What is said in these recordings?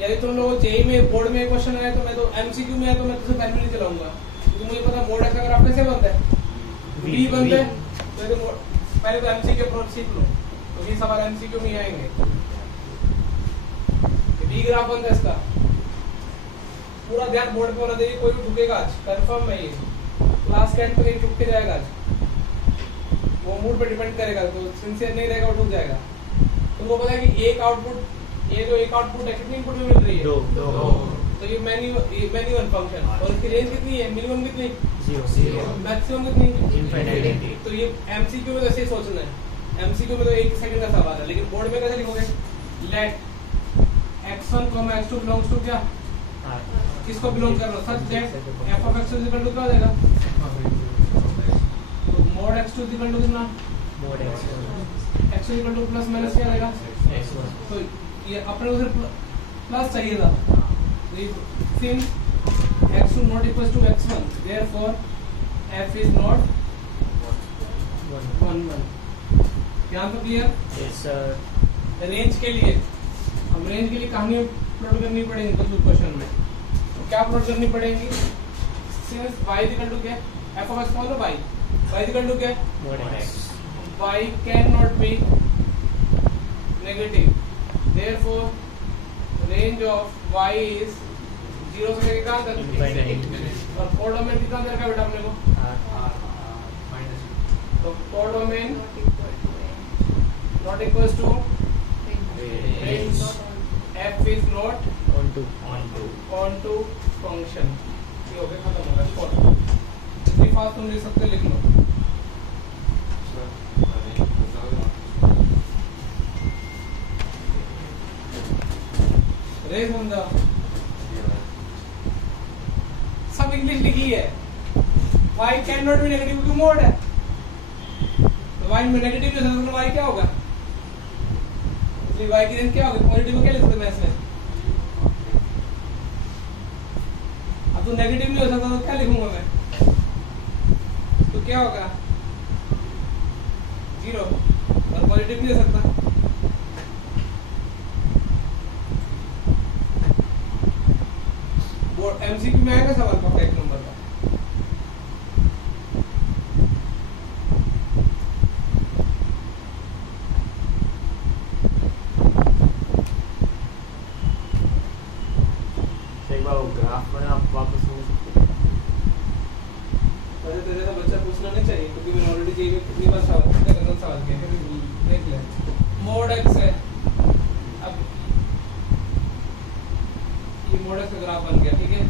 यदि तुम लोग जेई में बोर्ड में क्वेश्चन आए तो मैं तो एमसीक्यू में है तो मैं तुझे पहले नहीं चलाऊंगा, क्योंकि मुझे पता मोड एक्स अगर आप कैसे बनता है वी बनता है, तो पहले तो एमसीक्यू अप्रोच सीख लो, तो ये सवाल एमसीक्यू में आएंगे। वी ग्राफ बनता है इसका, पूरा ध्यान बोर्ड पे होना चाहिए, कोई भी ठुकेगा आज कंफर्म है, ये क्लास के एंड पे ठुक के जाएगा आज, वो मूड पे डिपेंड करेगा, तो सिंसियर नहीं रहेगा वो ठुक जाएगा। तुमको पता है कि एक आउटपुट, ये जो एक आउटपुट है कितनी इनपुट मिल रही है? दो। तो ये मैन्युअल फंक्शन, और इसकी रेंज कितनी है? मिनिमम कितनी? 0, मैक्सिमम कितनी? इनफिनिटी। तो ये एमसीक्यू में तो ऐसे ही सोचना है, एमसीक्यू में तो 1 सेकंड का सवाल है, लेकिन बोर्ड में कैसे लिखोगे? Late x1, x2 belongs to क्या? किसको बिलोंग कर रहा हो? Such that f of x is equal to क्या हो जाएगा? तो mod x2 is equal to कितना? mod x is equal to plus minus क्या आएगा? x1। तो ये अपने को सिर्फ प्लस चाहिए था, since x2 not equals to x1, therefore f is not 1 1। यहाँ तो क्लियर? Yes sir. रेंज के लिए हम रेंज के लिए कहानी प्लॉट करनी पड़ेगी कुछ क्वेश्चन में, तो क्या प्लॉट करनी पड़ेगी? सिंस y इक्वल टू क्या? f of x follow y equal to क्या? y can not be negative, therefore range of y is 0 से लेके कहां तक? और कोडोमेन कितना दे रखा बेटा अपने को? तो codomain not equals to range f is not onto function। ये हो गया, खत्म हो गया। शॉर्ट इतनी फास्ट तुम लिख सकते, लिख लो। रेंज समझा? सब इंग्लिश लिखी है। y can not be negative क्योंकि मोड है, तो y में नेगेटिव है तो y क्या होगा? y की रेंज क्या होगी? पॉजिटिव को क्या लिख सकते हैं इसमें? अब तो नेगेटिव नहीं हो सकता तो क्या लिखूंगा मैं? तो क्या होगा? 0, और पॉजिटिव नहीं हो सकता। बोर्ड एमसीक्यू में आएगा सवाल पक्का 1 नंबर का। ग्राफ में आप वापस हो सकते हैं। अरे तेरे तो बच्चा पूछना नहीं चाहिए, क्योंकि मैंने ऑलरेडी चाहिए कितनी बार सवाल किया, देख ले। मोड एक्स है, अब ये मोड एक्स का ग्राफ बन गया, ठीक है।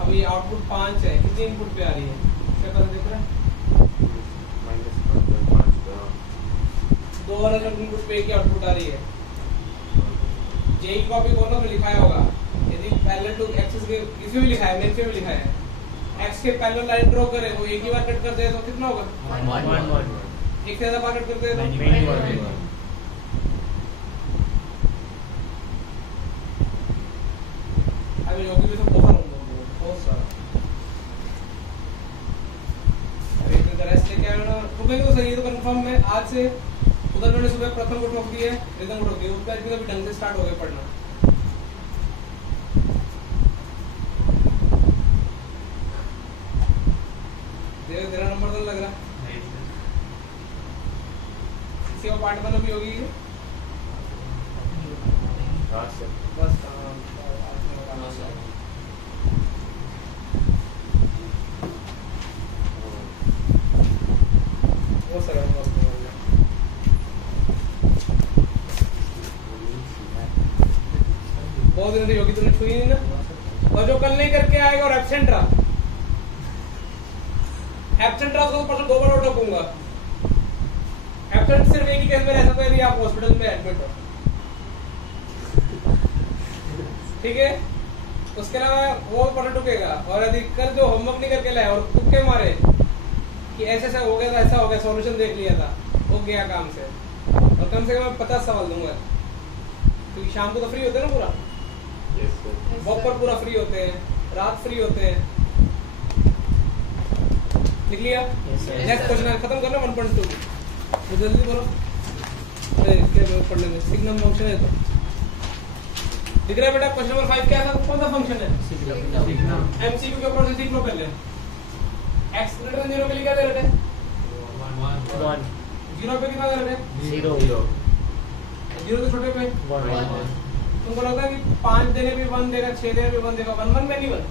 अब ये आउटपुट 5 है, कितनी इनपुट पे आ रही है? क्या कर देख रहा है? दो अलग इनपुट पे की आउटपुट आ रही है। जेई कॉपी कॉर्नर में लिखाया होगा, यदि पैरेलल टू एक्सिस के इसमें भी लिखा है, मेन पे भी लिखा है, एक्स के पैरेलल लाइन ड्रॉ करें, वो एक ही बार कट कर दे तो कितना होगा? 1 एक से ज्यादा बार कट कर दे तो अभी योगी भी तो बहुत सारा। अरे इतने तरह से क्या है ना, रुकेंगे तो सही है। तो कंफर्म में आज से उधर मैंने सुबह प्रथम को ठोक दी है, रिदम को ठोक दी है, उसका भी ढंग से स्टार्ट हो गया पढ़ना। तेरा नंबर तो लग रहा किसी को पार्ट बना भी होगी बस। वो सर बहुत दिन योगी तुमने छुई नहीं ना, और जो कल नहीं करके आएगा और एब्सेंट रहा उसको परसों 2 बार और ठोकूंगा। एब्सेंट सिर्फ एक ही केस में रह सकता है यदि आप हॉस्पिटल में एडमिट हो, ठीक है। उसके अलावा वो परसों ठुकेगा, और यदि कल जो होमवर्क नहीं करके लाए और तुक्के मारे कि ऐसे ऐसा हो गया था, ऐसा हो गया, सॉल्यूशन देख लिया था, हो गया काम से, और कम से कम 50 सवाल दूंगा, क्योंकि शाम को तो फ्री होते हैं ना, पूरा वॉक पर पूरा फ्री होते हैं, रात फ्री होते हैं। लिख लिया? नेक्स्ट क्वेश्चन खत्म करना 1.2। तो जल्दी बोलो। अरे क्या पढ़ने में सिग्नम फंक्शन है तो दिख रहा है बेटा। क्वेश्चन नंबर 5 क्या था, कौन सा फंक्शन है? सिग्नम। एमसीक्यू के ऊपर से सीख लो पहले। x ग्रेटर देन 0 के लिए क्या दे रहे थे? 1। 0 पे कितना दे रहे थे? 0 0 से छोटे पे 1। तुमको लगता है कि 5 देने पे 1 देगा, 6 देने पे 1 देगा, 1 1 में नहीं 1?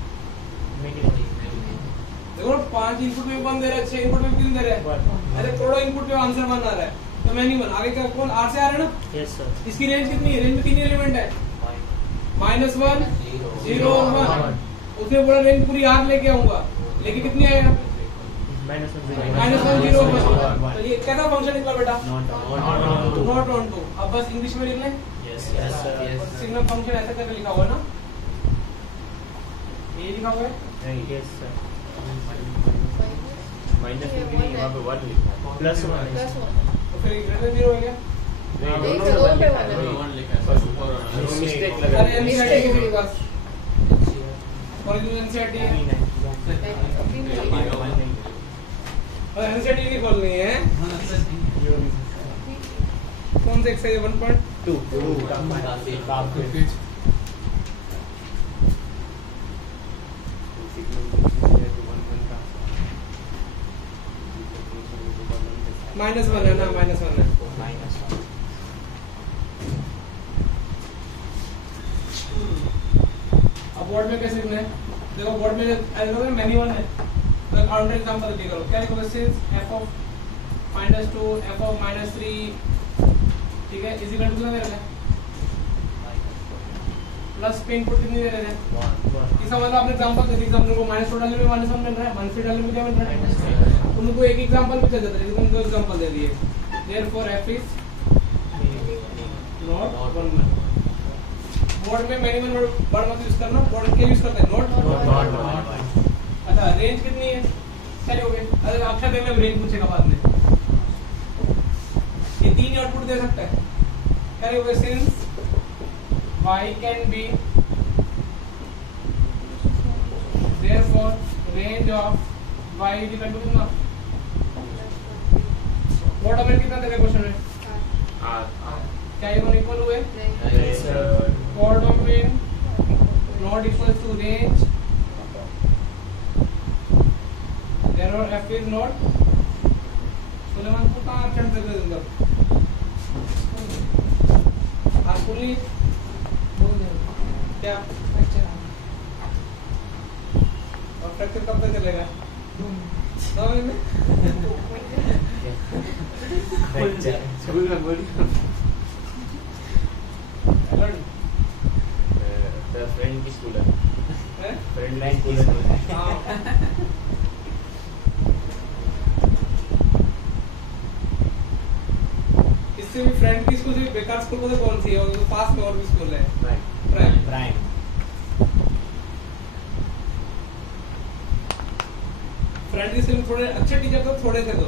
देखो 5 इनपुट में 1 दे रहा है, 6 इनपुट में कितने दे रहा है? अरे थोड़ा इनपुट पे आंसर 1 आ रहा है तो मैं नहीं 1। आगे का कौन r से आ रहा है ना? Yes sir. इसकी रेंज कितनी है? रेंज में 3 एलिमेंट है, -1 0 1। उसने बोला रेंज पूरी r लेके आऊंगा, लेके कितनी आएगा? -1 0 1। तो ये कैसा फंक्शन निकला बेटा? Not onto. अब बस इंग्लिश में लिख लें। Yes sir. सिग्नल फंक्शन ऐसा करके लिखा हुआ है ना, ये लिखा हुआ है। Yes sir. माइनस में नहीं, वहाँ पे 1 लिखा है, +1 है। तो फिर ग्रेटर 0 है क्या? मिस्टेक लगा। अरे एनसीईआरटी किसी के पास? कॉलेज में एनसीईआरटी है और एनसीईआरटी की खोलनी है। कौन सा एक्सरसाइज 1.2? -1 है ना, -1 है। अब बोर्ड में कैसे लिखना है? देखो बोर्ड में ऐसा मैनी 1 है तो काउंटर एग्जांपल दे करो। क्या लिखोगे? Since f of -2 f of -3, ठीक है, इज इक्वल टू कितना दे रहे हैं? प्लस पे इनपुट कितनी दे रहे हैं? 1। इसका मतलब आपने एग्जांपल दे दिया। एग्जांपल को -2 डालने में -1 मिल रहा है, -3 डालने में क्या मिल रहा है? उनको एक एग्जांपल भी चल जाता है, लेकिन उनको एग्जांपल दे दिए। Therefore f is not 1। Board में मैनी 1 वर्ड मत यूज करना, बोर्ड क्या यूज करते हैं? नॉट। अच्छा रेंज कितनी है? चलिए हो गए। अरे अक्षर देने में रेंज पूछेगा बाद में। ये 3 आउटपुट दे सकता है। क्या लिखोगे? Since y can be therefore range of y is equal to कितना? बॉटम में कितना दे रहे क्वेश्चन में? क्या ये दोनों इक्वल हुए? बॉटम में not equal to range, therefore f is not। Suleman को कहाँ अक्षर दे रहे अंदर? आप फुल्ली क्या और फ्रैक्चर कब तक चलेगा? 2 महीने। स्कूल में बोली फ्रेंड की स्कूल है, फ्रेंड लाइन की स्कूल है। इससे भी फ्रेंड की स्कूल से भी बेकार स्कूल मतलब कौन सी है? और पास में और भी स्कूल है, प्राइम। फ्रेंड की स्कूल थोड़े अच्छे टीचर तो थोड़े थे तो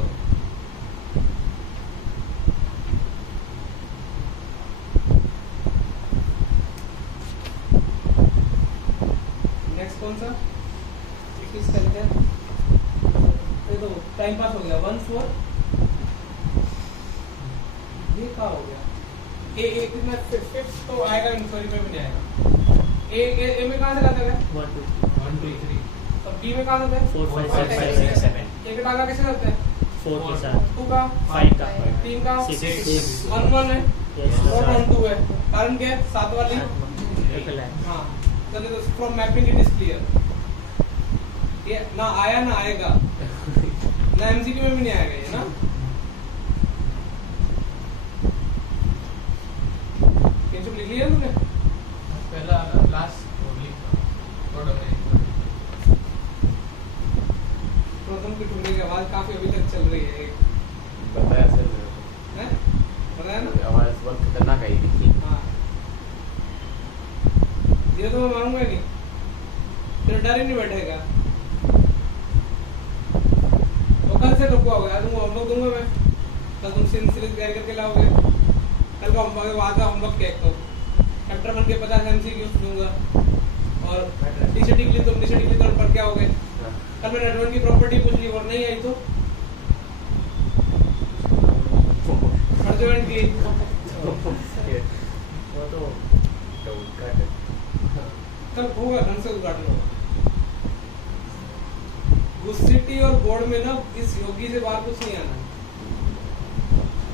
नेक्स्ट कौन सा? किस कर लिया? ये तो टाइम पास हो गया। 1 4 ये क्या हो गया? ए कितना? 5 तो आएगा, सॉरी में भी नहीं आएगा। ए में कहाँ से लाते हैं? 1 2 3। और बी में कहाँ लाते हैं? 4 5 6 7। ए के डाला कैसे लाते हैं? 4 के साथ, 2 का 5 का 3 का 6 1 1 है और 1 2 है। कारण क्या है? 7 वाली हाँ। चलिए तो from mapping it is clear. ये ना आया ना आएगा, ना एमसीक्यू में भी नहीं आएगा ये ना। कैसे लिख लिया तुमने? पहला लास्ट प्रथम की टूटने की आवाज काफी अभी तक चल रही है। बताया सर, हैं? बताया ना? आवाज बहुत खतरनाक आई थी। हाँ ये तो मैं मारूंगा नहीं, तेरा डर ही नहीं बैठेगा। तो कल से रुको आओगे, आज तुमको होमवर्क दूंगा मैं, कल तुम सीरीज तैयार करके लाओगे। कल का होमवर्क बाद का होमवर्क क्या है? चैप्टर 1 के 50 एमसीक्यू दूंगा और डीसीटी तुम डीसीटी तो पढ़ के आओगे। कल मैंने नेटवर्क की प्रॉपर्टी पूछ ली और नहीं आई तो जॉइंट की वो तो उद्घाटन कल होगा ढंग से उद्घाटन होगा। गुस्सिटी और बोर्ड में ना इस योगी से बाहर कुछ नहीं आना।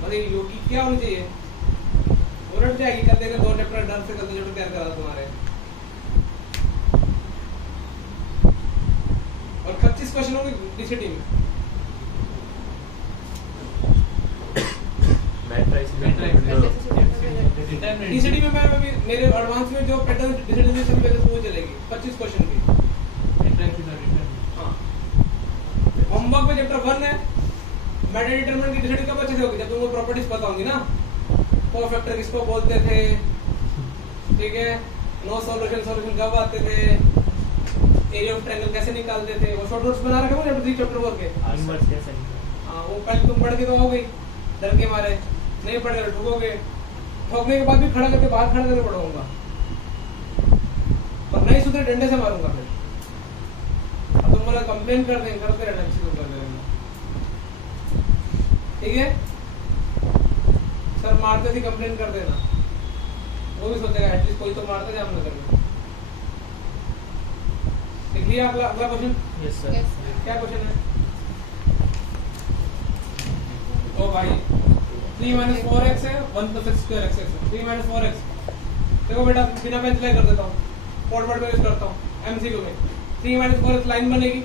अरे योगी क्या होनी चाहिए, उलट जाएगी कर देगा 2 चैप्टर डर से कर दो चैप्टर तैयार करा तुम्हारे। और 25 क्वेश्चन होंगे डीसीटी में। डीसीटी में मैं अभी मेरे एडवांस में जो पैटर्न डीसीटी से वो चलेगी 25 क्वेश्चन की। हाँ होमवर्क में चैप्टर 1 है मेटा डिटरमिनेंट की डीसीटी कब अच्छे से होगी जब तुमको प्रॉपर्टीज पता होंगी ना। कोफैक्टर किसको बोलते थे, ठीक है, नो सॉल्यूशन कब आते थे, एरिया ऑफ ट्रायंगल कैसे निकालते थे, वो शॉर्ट नोट्स बना रखे हो चैप्टर 3 चैप्टर 4 के। इनवर्स कैसे हां वो पहले तुम पढ़ के तो आओगे डर के मारे, नहीं पढ़ कर ठोकोगे, ठोकने के बाद भी खड़ा करके बाहर खड़ा करके पढ़ाऊंगा और नहीं सुधरे डंडे से मारूंगा फिर। अब तुम बोला कंप्लेन कर देंगे, करते रहना अच्छी तो कर देना, ठीक है। सर मारते थे कंप्लेन कर देना, वो भी सोचेगा एटलीस्ट कोई तो मारता जाम ना करना। लिख लिया अगला क्वेश्चन? Yes sir. क्या क्वेश्चन है? ओ भाई 3 - 4x है 1 + x² x है 3 - 4x। देखो बेटा बिना पेन चला कर देता हूँ, फॉरवर्ड में यूज करता हूँ एमसीक्यू में। 3 - 4x लाइन बनेगी,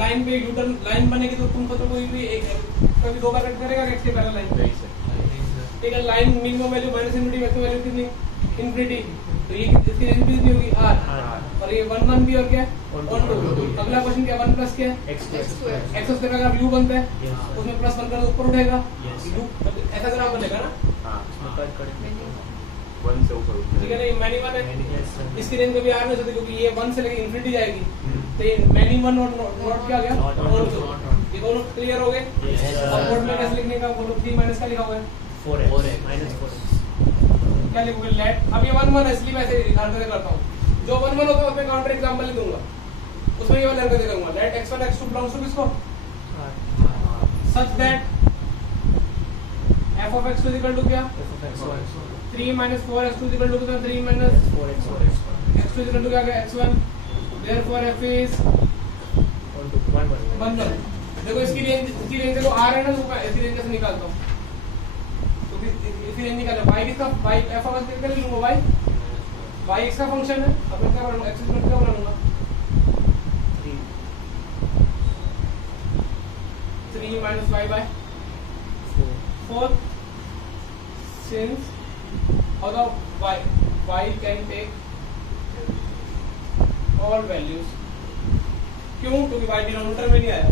लाइन पे यू टर्न लाइन बनेगी तो तुमको तो कोई भी कभी 2 बार कट करेगा x के पहले लाइन। ठीक है, line minimum value -∞ maximum value कितनी इंफिनिटी, तो ये इसकी रेंज भी होगी r और ये 1 1 भी और क्या 1 2। अगला क्वेश्चन क्या 1 + क्या x² का अगर u बनता है उसमें +1 कर ऊपर उठेगा, u ऐसा ग्राफ बनेगा ना। हां उसमें कट करेंगे 1 से ऊपर उठेगा, ठीक है ना। ये मैनी 1 है, इसकी रेंज कभी r नहीं सकती क्योंकि ये 1 से लेके इंफिनिटी जाएगी, तो ये मैनी 1 और नॉट क्या आ गया नॉट 2। ये दोनों क्लियर हो गए। और बोर्ड में कैसे लिखने का बोलो, 3 माइनस का लिखा हुआ है 4x क्या लिखोगे लेट। अब ये 1 1 इसलिए मैं ऐसे हरकतें करता हूँ, जो 1 1 होता है उसमें काउंटर एग्जांपल लिख दूंगा, उसमें ये वाली हरकतें करूंगा। Late x1 x2 belongs to किसको, सच that f of x is equal to क्या 3 - 4x2 is equal to कितना 3 - 4x2 is equal to क्या गया x1, therefore f is 1 1। देखो इसकी रेंज देखो r है ना, तो इसकी रेंज कैसे निकालता हूँ, तो इसकी रेंज निकालना y किसका y f of x किसका लूंगा y x का फंक्शन है। अब मैं क्या बनाऊंगा x क्या बनाऊंगा 3 - y/4 since although y can take all values। क्यों, क्योंकि y डिनोमिनेटर में नहीं आया,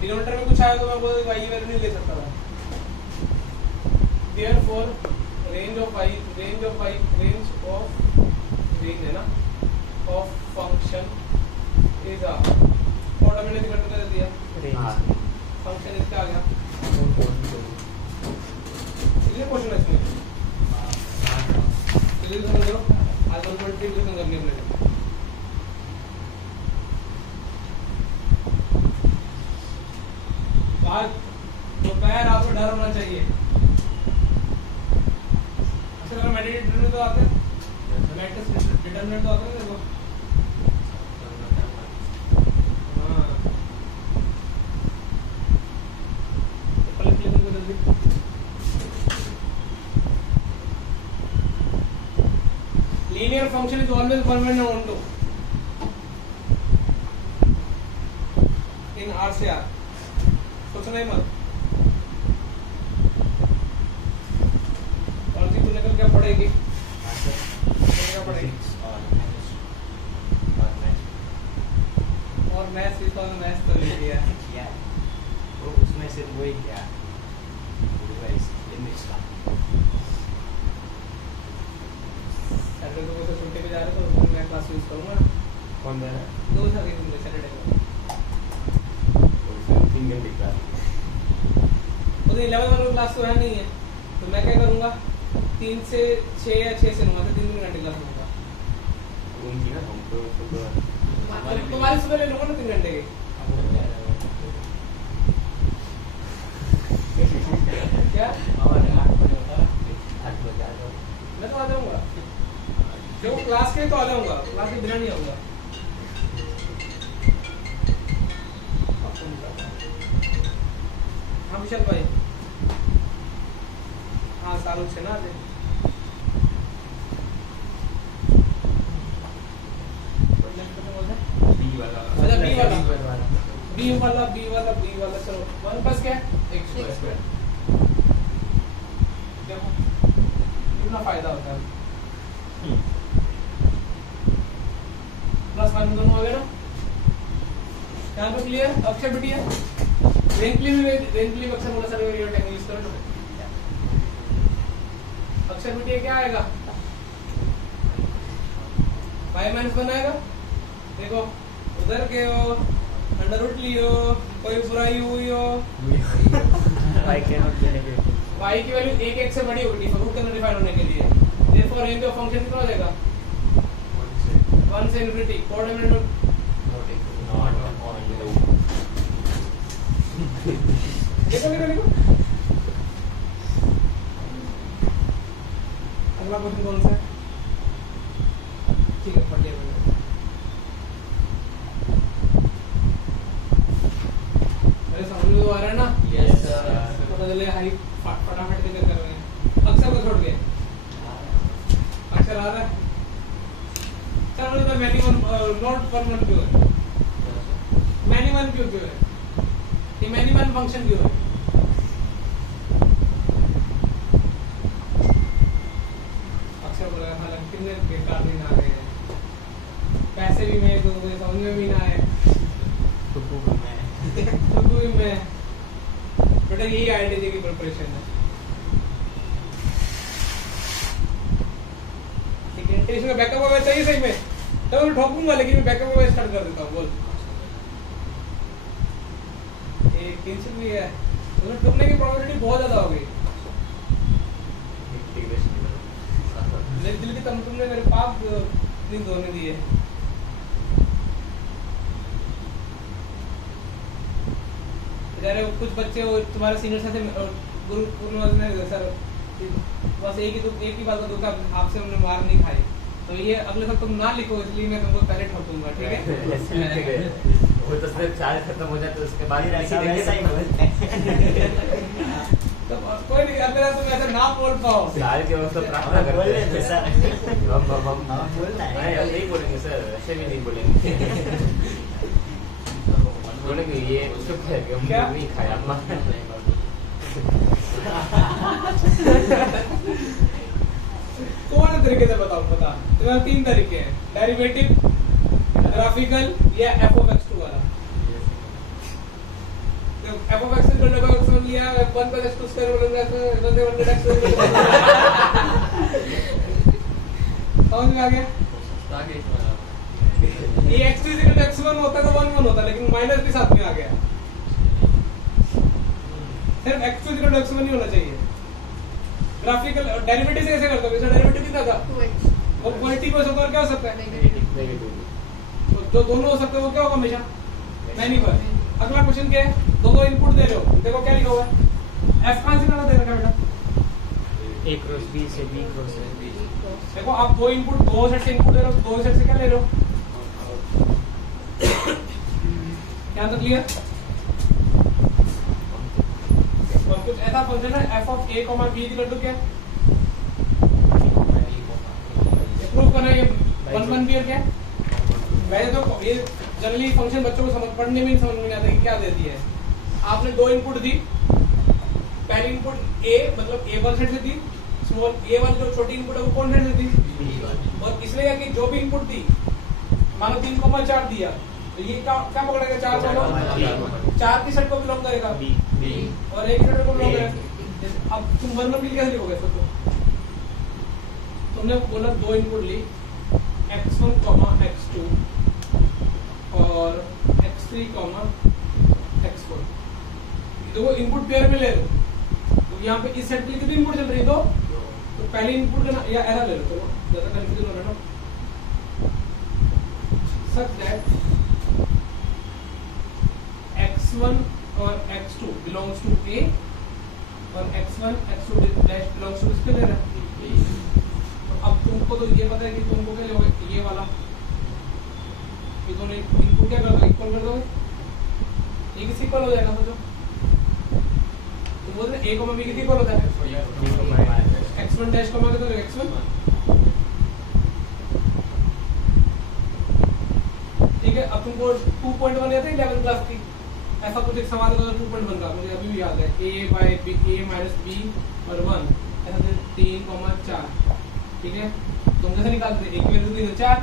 डिनोमिनेटर में कुछ आया तो मैं बोल y की वैल्यू नहीं ले सकता था। therefore range of function is a automatic cut कर दिया फंक्शन इसका आ गया। ये क्वेश्चन है इसमें क्लियर समझ लो, आज 1.3 क्वेश्चन करने हैं। आज दोपहर आपको डर होना चाहिए। अच्छा मेडिटेट डिटरमिनेंट तो आते हैं, मैट्रिक्स डिटरमिनेंट तो आते हैं देखो। हां पहले क्लिक कर जल्दी। Linear function is always permanent onto in R से R, सोचना ही मत। और जी तू निकल क्या पड़ेगी, क्या पड़ेगी और मैथ्स भी तो मैथ्स तो ले लिया वो उसमें से वही क्या डिवाइस लिमिट्स का सैटरडे को तो छुट्टी पे जा रहे तो मैं क्लास यूज करूंगा। कौन दे रहा है 2 था कि सैटरडे को उसमें 3 घंटे क्लास तो 11 वाला क्लास तो है नहीं है, तो मैं क्या करूंगा 3 से 6 या 6 से 9 से 3 घंटे क्लास लूंगा। उनकी ना हम तो तुम्हारे सुबह ले लूंगा ना 3 घंटे के। क्या के तो आ जाऊंगा, क्लास के बिना नहीं आऊंगा। हाँ विशाल भाई, हाँ सालों से ना आते बी वाला अच्छा बी वाला चलो 1 प्लस क्या है x स्क्वायर। देखो कितना फायदा होता है। प्लस 1 दोनों हो गए ना, यहाँ पे क्लियर। अक्षर बिटिया रेंकली अक्षर बोला सर ये टेक्निक यूज करो। अक्षर बिटिया क्या आएगा, y माइनस 1 आएगा। देखो उधर के हो, अंडर रूट लियो, कोई बुराई हुई हो, I cannot be negative. y की वैल्यू 1 से बड़ी होगी रूट के अंदर डिफाइन होने के लिए। देयरफॉर रेंज ऑफ फंक्शन कितना हो जाएगा 1 से इनफिनिटी। कोऑर्डिनेट में देखो अगला क्वेश्चन कौन सा है? ठीक है पढ़ लिया मैंने। अरे समझ में तो आ रहा है ना? Yes, sir. पता चले हाई फटाफट से कर रहे हैं। अक्षर को छोड़ के अक्षर आ रहा है। चलो तो मैनिमम नॉट परमानेंट क्यों है? मैनिमम क्यों है? ये मैनिमम फंक्शन क्यों है? अक्षर बोला हालांकि कितने बेकार दिन आ गए हैं। पैसे भी मैं दूंगा, समझ में भी ना आए। तो भी मैं बेटा यही आईआईटी की प्रिपरेशन है। ठीक है, टेंशन का बैकअप होगा चाहिए सही में। तो मैं ठोकूंगा लेकिन मैं बैकअप होगा स्टार्ट कर देता हूँ। बोल एक टेंशन भी है, तो टूटने की प्रोबेबिलिटी बहुत ज्यादा हो गई। मेरे दिल की तुमने मेरे पाप नहीं धोने दिए। बेचारे कुछ बच्चे वो तुम्हारे सीनियर साथी गुरु पूर्णिमा में सर बस एक ही बात का दुख है, आपसे हमने मार नहीं खाई। तो ये अगले साल तुम ना लिखो, इसलिए मैं तुमको पहले ठोकूंगा। ठीक है वो तो सिर्फ चार्ज खत्म हो जाए तो उसके बाद ही तो कोई नहीं, अगला तुम ऐसा ना बोल पाओ। साल के वक्त प्रार्थना करते हैं सर। हम नहीं बोलेंगे सर, ऐसे भी नहीं बोलेंगे। बोलेंगे ये चुप है कि हम नहीं खाया अम्मा। कौन से तरीके से बताओ? बता तुम्हारे 3 तरीके हैं, डेरिवेटिव, ग्राफिकल या f(x2) वाला। f(x) को समझ लिया, 1 + x2² बोलूंगा तो 1 x समझ में आ गया? ये x2 = x1 होता तो 1 होता, लेकिन माइनस भी साथ में आ गया। सिर्फ x2 = x1 ही होना चाहिए। ग्राफिकल डेरिवेटिव से कैसे करते हो? इसका डेरिवेटिव कितना था 2x। वो क्वांटिटी को होकर क्या हो सकता है नेगेटिव। तो जो दोनों हो सकते हैं वो क्या होगा हमेशा मैनिमल। अगला क्वेश्चन क्या है? दो इनपुट दे रहे हो, देखो क्या लिखा हुआ है, f कहां से कहां दे रखा है बेटा? a क्रॉस b से b क्रॉस b। देखो आप दो इनपुट, दो सेट से इनपुट दे रहे हो, दो सेट से क्या ले रहे हो? क्या आंसर क्लियर? और कुछ ऐसा फंक्शन है f(a, b) = क्या? प्रूव करना है 1 1 b और क्या? वैसे तो ये जनरली फंक्शन बच्चों को समझ पढ़ने में नहीं समझ में नहीं आता कि क्या देती है। आपने दो इनपुट दी, पहली इनपुट a मतलब a वाले सेट से दी, स्मॉल a वाली जो छोटी इनपुट है वो कौन सेट से दी? और इसलिए कि जो भी इनपुट दी, मानो 3,4 दिया, तो ये क्या पकड़ेगा? 4 को 4 की सेट को बिलोंग करेगा b और एक सेट को बिलोंग करेगा। अब तुम 1 1 b कैसे लिखोगे? सोचो, तुमने बोला दो इनपुट ली x1, x2 और x3, x4, दो इनपुट पेयर में ले लो। तो यहाँ पे इस सेट के लिए कितनी इनपुट चल रही है? दो। तो पहली इनपुट का या ऐसा ले लो, चलो ज्यादा कंफ्यूजन हो रहा है ना। सच दैट x1 और x2 बिलोंग्स टू a और x1, x2 बिलोंग्स टू किसके ले रहा है? अब तुमको तो ये पता है कि तुमको क्या लोगे, ये वाला ये दोनों इनपुट क्या कर दो, इक्वल कर दोगे, ये किसी इक्वल हो जाएगा। सोचो तुम बोल रहे a, b किसी इक्वल होता है, x1 डैश कमा के तो x1, ठीक है। अब तुमको 2.1 याद है 11 क्लास की, ऐसा कुछ एक सवाल था 2.1 का, मुझे अभी भी याद है, a by b a minus b और 1 ऐसा 3,4, ठीक है। तुम कैसे निकालते थे, a की वैल्यू दी 4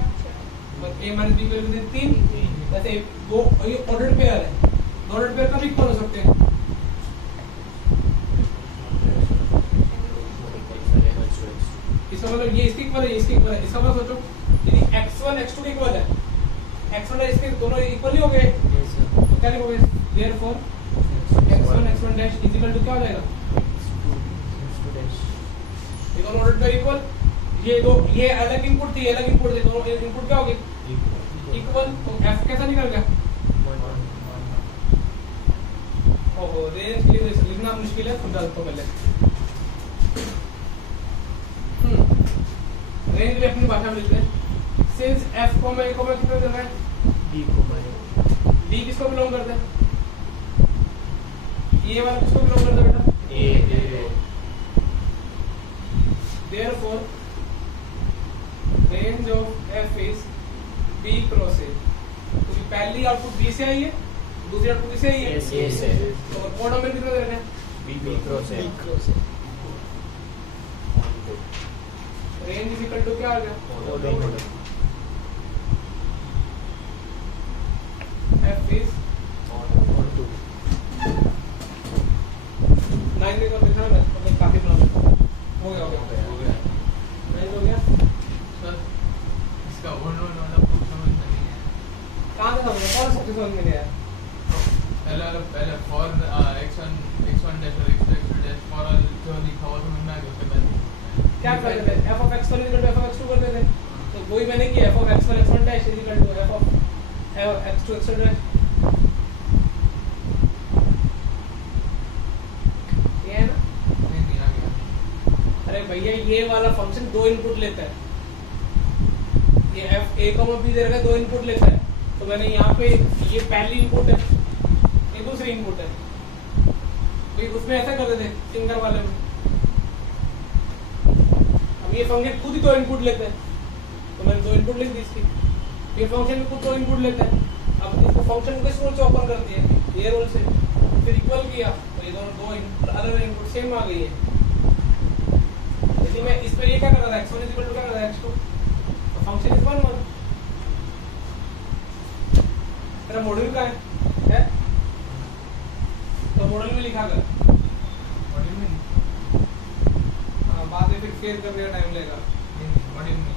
और a minus b की वैल्यू दी 3, जैसे वो ये ऑर्डर्ड पेयर है, ऑर्डर्ड पेयर कभी इक्वल हो सकते हैं। इसका मतलब ये इसके इक्वल है, ये इसके इक्वल है, इसका मतलब सोचो यदि x1 x2 के इक्वल है, x1 और इसके दोनों इक्वल ही हो गए, तो क्या लिखोगे, therefore x1 x1 dash is equal to क्या हो जाएगा, ये दोनों ऑर्डर पेयर इक्वल, ये अलग इनपुट थी, अलग इनपुट थी, दोनों इनपुट क्या हो गए इक्वल, तो f कैसा निकल गया, ओहो रेंज लिखना मुश्किल है, खुद डालता हूं पहले। रेंज भी अपनी भाषा में लिखते हैं, सिंस f को मैं कितना देना है, d किसको बिलोंग करता है, ये वाला किसको बिलोंग करता है बेटा, therefore range of f is b cross a, तो पहली आउटपुट b से आई है, दूसरी आउटपुट से आई है, yes है, तो कोड नंबर कितना देना है, b क्रॉस है, रेंज इज इक्वल टू क्या आ गया, f is 9 देखो दिखा ना, मतलब काफी बड़ा हो गया 9 हो गया। सर इसका ओवरलोड वाला प्रूफ समझ में नहीं है, कहां से समझ, कौन सा समझ में नहीं आया, पहले फॉर x1 डैश और x2 डैश फॉर ऑल जो लिखा हुआ समझ में आ गया, उसके बाद क्या करते थे, f of x1 equal to f of x2 करते थे, तो वही मैंने किया, f of x1 x1 dash is equal to f of x2 x2 dash, ये है ना, नहीं आ गया। अरे भैया ये वाला फंक्शन दो इनपुट लेता है, ये f a b दे रखा है, दो इनपुट लेता है, तो मैंने यहाँ पे ये पहली इनपुट है, ये दूसरी इनपुट है, तो उसमें ऐसा करते थे सिंगर वाले में, अब ये फंक्शन खुद ही दो इनपुट लेते हैं, तो मैंने दो इनपुट लिख दी इसकी, ये फंक्शन भी खुद दो इनपुट लेता है, अब इसको फंक्शन को किस रूल से ओपन कर दिया, ये रूल से, फिर इक्वल किया, तो ये दोनों दो अलग इनपुट सेम आ गई है। यदि मैं इस पे ये क्या कर रहा था, x1 इक्वल टू क्या कर रहा था x2, तो फंक्शन इज 1 1, तेरा मॉड्यूल का है तो मॉडल में लिखा कर, मॉड्यूल में हाँ बाद में फिर फेयर करने का टाइम लगेगा, मॉड्यूल में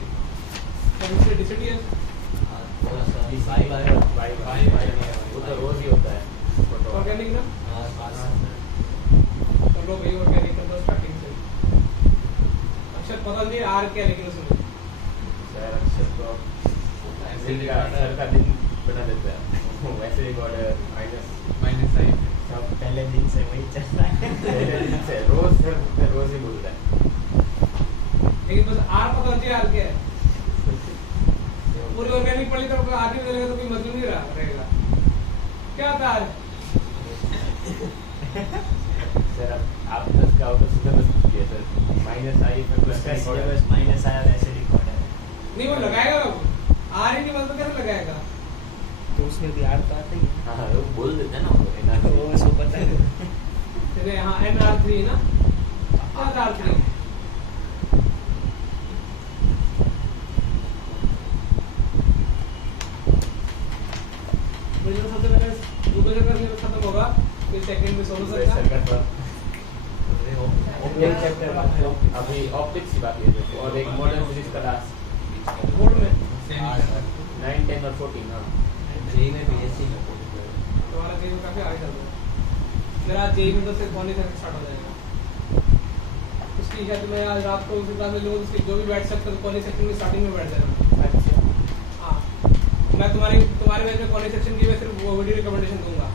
केमिस्ट्री डिसिटी है, वो तो रोज ही होता है, ऑर्गेनिक ना, तो लो भाई ऑर्गेनिक कर दो स्टार्टिंग से, अक्षर पता नहीं आर क्या लेकिन उसमें सर अक्षर तो सर का दिन बना देता है, वैसे रिकॉर्डर माइनस आई सब पहले दिन से वही चल रहा है, पहले दिन से रोज सर रोज ही बोलता है, लेकिन बस आर पता नहीं आर क्या है, पूरी ऑर्गेनिक पढ़ी तो आर की मिलेगा तो कोई मतलब नहीं रहा रहेगा, क्या होता है सर आप 10 का आउट ऑफ 10 किए सर, माइनस आई प्लस रिकॉर्डर माइनस आया वैसे रिकॉर्ड है, नहीं वो लगाएगा वो आर ही नहीं मतलब कैसे लगाएगा, तो उसमें भी आर तो आता ही है, हाँ वो बोल देता है ना, तो वो उसको पता है, जैसे हाँ NR3 ना, क्या था R3, मुझे तो सबसे पहले गूगल से करने खत्म होगा, फिर सेकंड में सोल्व सकता अभी ऑप्टिक्स की बात है और एक मॉडर्न फिजिक्स का लास्ट बोर्ड में 9, 10 और 14 हाँ जेई में बीएससी में तुम्हारा जेई में काफी आगे चल रहा है, मेरा जेई में तो सिर्फ कॉलेज तक स्टार्ट हो जाएगा, उसकी शायद मैं आज रात को उसी क्लास में लोग उसके जो भी बैठ सकते हैं कॉलेज सेक्शन में स्टार्टिंग में बैठ जाना, अच्छा हाँ मैं तुम्हारे बैच में कॉलेज सेक्शन की मैं सिर्फ वो वीडियो रिकमेंडेशन दूंगा,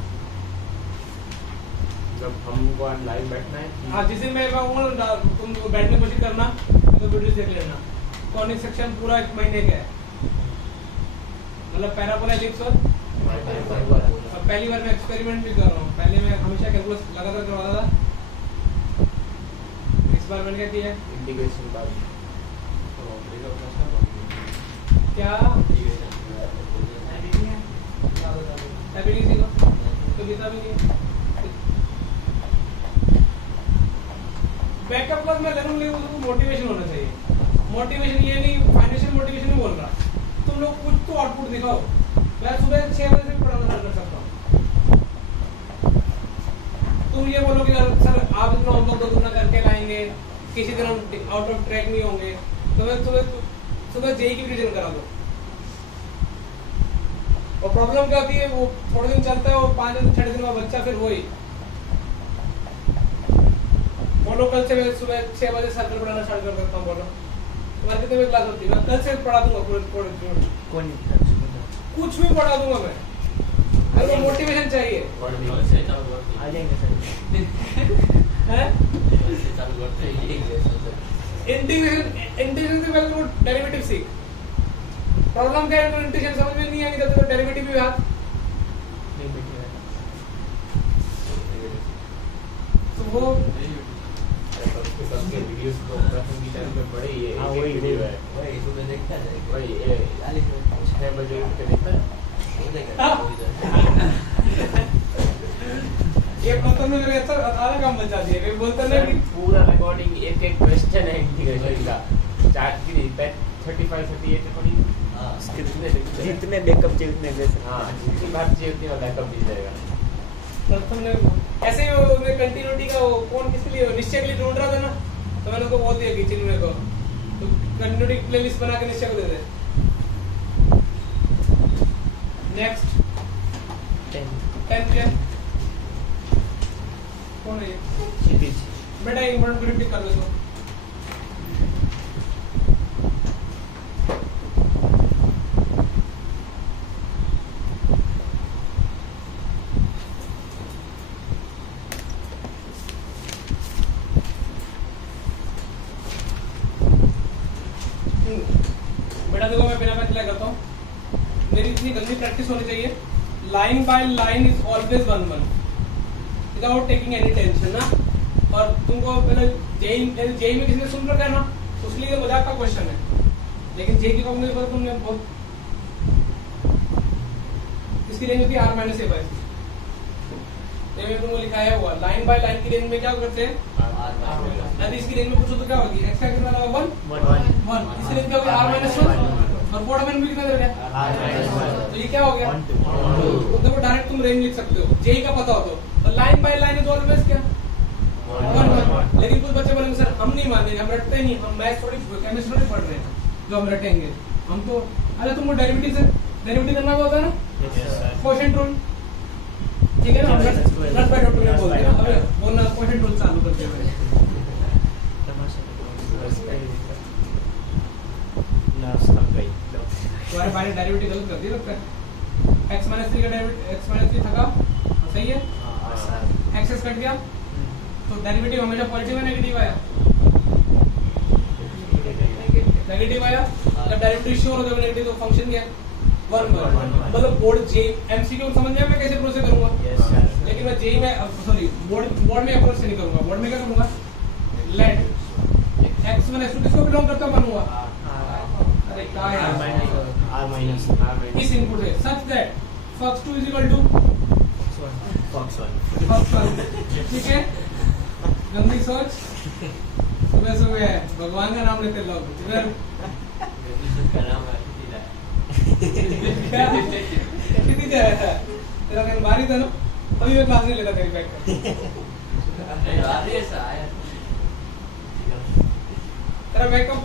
जब हमको आज लाइव बैठना है हाँ जिस दिन मैं कहूँगा तुम बैठने की कोशिश करना तो वीडियो देख लेना, कॉनिक सेक्शन पूरा 1 महीने का है, मतलब पैराबोला एलिप्स और पहली बार मैं एक्सपेरिमेंट भी कर रहा हूँ। पहले मैं हमेशा कैलकुलस लगातार करवाता था, इस बार मैंने क्या किया है इंटीग्रेशन बाद क्या एबिलिटी को तो बीता भी नहीं। बैकअप क्लास में ले लूंगा, उसको मोटिवेशन होना चाहिए। मोटिवेशन ये नहीं, फाइनेंशियल मोटिवेशन नहीं बोल रहा, तुम लोग कुछ तो आउटपुट दिखाओ। मैं सुबह 6 बजे से पढ़ाना स्टार्ट कर सकता हूँ। तुम ये बोलो कि सर आप इतना होमवर्क 2 गुना करके लाएंगे, किसी दिन हम आउट ऑफ ट्रैक नहीं होंगे, तो मैं सुबह जेई की रिवीजन करा दो। और प्रॉब्लम क्या होती है, वो थोड़े दिन चलता है, वो 5 दिन 6 दिन का बच्चा फिर वही बोलो। कल से मैं सुबह 6 बजे सर्कल पढ़ाना स्टार्ट कर सकता हूँ। बोलो तुम्हारे कितने बजे क्लास होती है? मैं कल से पढ़ा दूंगा पूरे कुछ भी पढ़ा दूंगा मैं। मेरे को मोटिवेशन चाहिए। आ जाएंगे सर। हैं? इंटीग्रेशन इंटीग्रेशन से पहले तो डेरिवेटिव सीख। प्रॉब्लम क्या है, तो इंटीग्रेशन समझ में नहीं आएगी तो डेरिवेटिव भी याद। नहीं बैठे तो वो सबके वीडियोस को प्रथम की टाइम पे पड़े ये हाँ, एक वही वीडियो है, वही सुबह देखता है वही ये 6 बजे उठ के देखता है। ये मतलब में मेरे अच्छा आधा काम बचा दिया। मैं बोलता नहीं कि पूरा रिकॉर्डिंग एक क्वेश्चन है इंटीग्रेशन का, चार्ट की 35 38 रिकॉर्डिंग जितने बैकअप चाहिए उतने दे सकते। हाँ जितनी बार चाहिए उतनी बैकअप मिल जाएगा। प्रथम ने ऐसे ही वो कंटिन्यूटी का वो कौन किसके लिए निश्चय के लिए ढूंढ रहा था ना, तो मैंने उसको बोल दिया कि चिन्ह को तो कंटिन्यूटी प्लेलिस्ट बना के निश्चय को दे दे। नेक्स्ट 10 कौन है ये? क्षितिज बेटा इंपॉर्टेंट क्लिप टिक कर दो इसको। बेटा देखो मैं बिना पेन करता हूँ। मेरी इतनी गंदी प्रैक्टिस होनी चाहिए। Line by line is always 1-1 without taking any tension ना। और तुमको पहले जेई में किसी ने सुन रखा है ना, उसके लिए मजाक का क्वेश्चन है, लेकिन जेई की कॉम्बिनेशन पर तुमने बहुत इसकी रेंज होती है R-A बाय ये में तुमको लिखा है हुआ लाइन बाय लाइन की रेंज में क्या करते हैं यदि इसकी रेंज में पूछो तो क्या होगी? x का कितना होगा 1 इसकी रेंज क्या होगी R-1 और बोर्ड में भी कितना दे रहा है तो ये क्या हो गया? तो देखो डायरेक्ट तुम रेंज लिख सकते हो जेई का पता हो तो। और line by line is always क्या 1-1। लेकिन कुछ बच्चे बोलेंगे सर हम नहीं मानेंगे, हम रटते नहीं, हम मैथ्स थोड़ी केमिस्ट्री थोड़ी पढ़ रहे हैं जो हम रटेंगे। हम तो अरे तुमको डेरिवेटिव करना होता है ना, क्वोशिएंट रूल, ठीक है ना। प्लस बाय डॉट में बोलते हैं ना, अबे बोलना क्वोशिएंट रूल चालू करते हैं। तुम्हारे बारे डेरिवेटिव गलत कर दिया लगता है। x - 3 का डेरिवेटिव x - 3 था सही है, x कट गया तो डेरिवेटिव हमेशा पॉजिटिव है नेगेटिव आया? नेगेटिव आया। जब डेरिवेटिव श्योर हो जाएगा नेगेटिव तो फंक्शन क्या है 1-1। मतलब बोर्ड जे एमसीक्यू समझ में मैं कैसे प्रोसेस करूंगा। लेकिन मैं जेई में सॉरी बोर्ड में अप्रोच से नहीं करूंगा। बोर्ड में क्या करूंगा लेट x1 x2 किसको बिलोंग करता है बनूंगा। अरे क्या है R- इस इनपुट है सच दैट fox2 = fox1 ठीक है। गंदी सोच सुबह सुबह भगवान का नाम लेते लोग इधर कितनी जाया था तेरा कहीं बारी था ना, अभी मैं क्लास नहीं लेता तेरी बैठ कर। तेरा बैकअप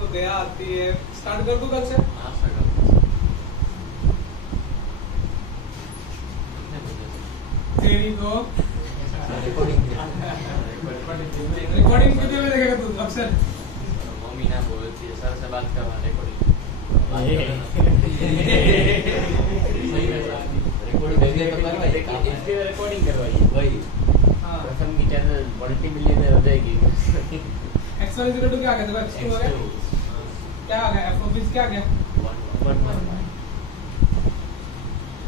तो दया आती है, स्टार्ट कर दूं कल से? तेरी को रिकॉर्डिंग वीडियो में देखेगा तू अक्सर। मम्मी ना बोलती है सर से बात करवा रिकॉर्डिंग रिकॉर्डिंग करवाइए वही। हाँ प्रथम की चैनल मल्टी मिलियनर हो जाएगी। x1 इज इक्वल टू क्या आ गया देखो x2 आ गया क्या आ गया f ऑफ x क्या आ गया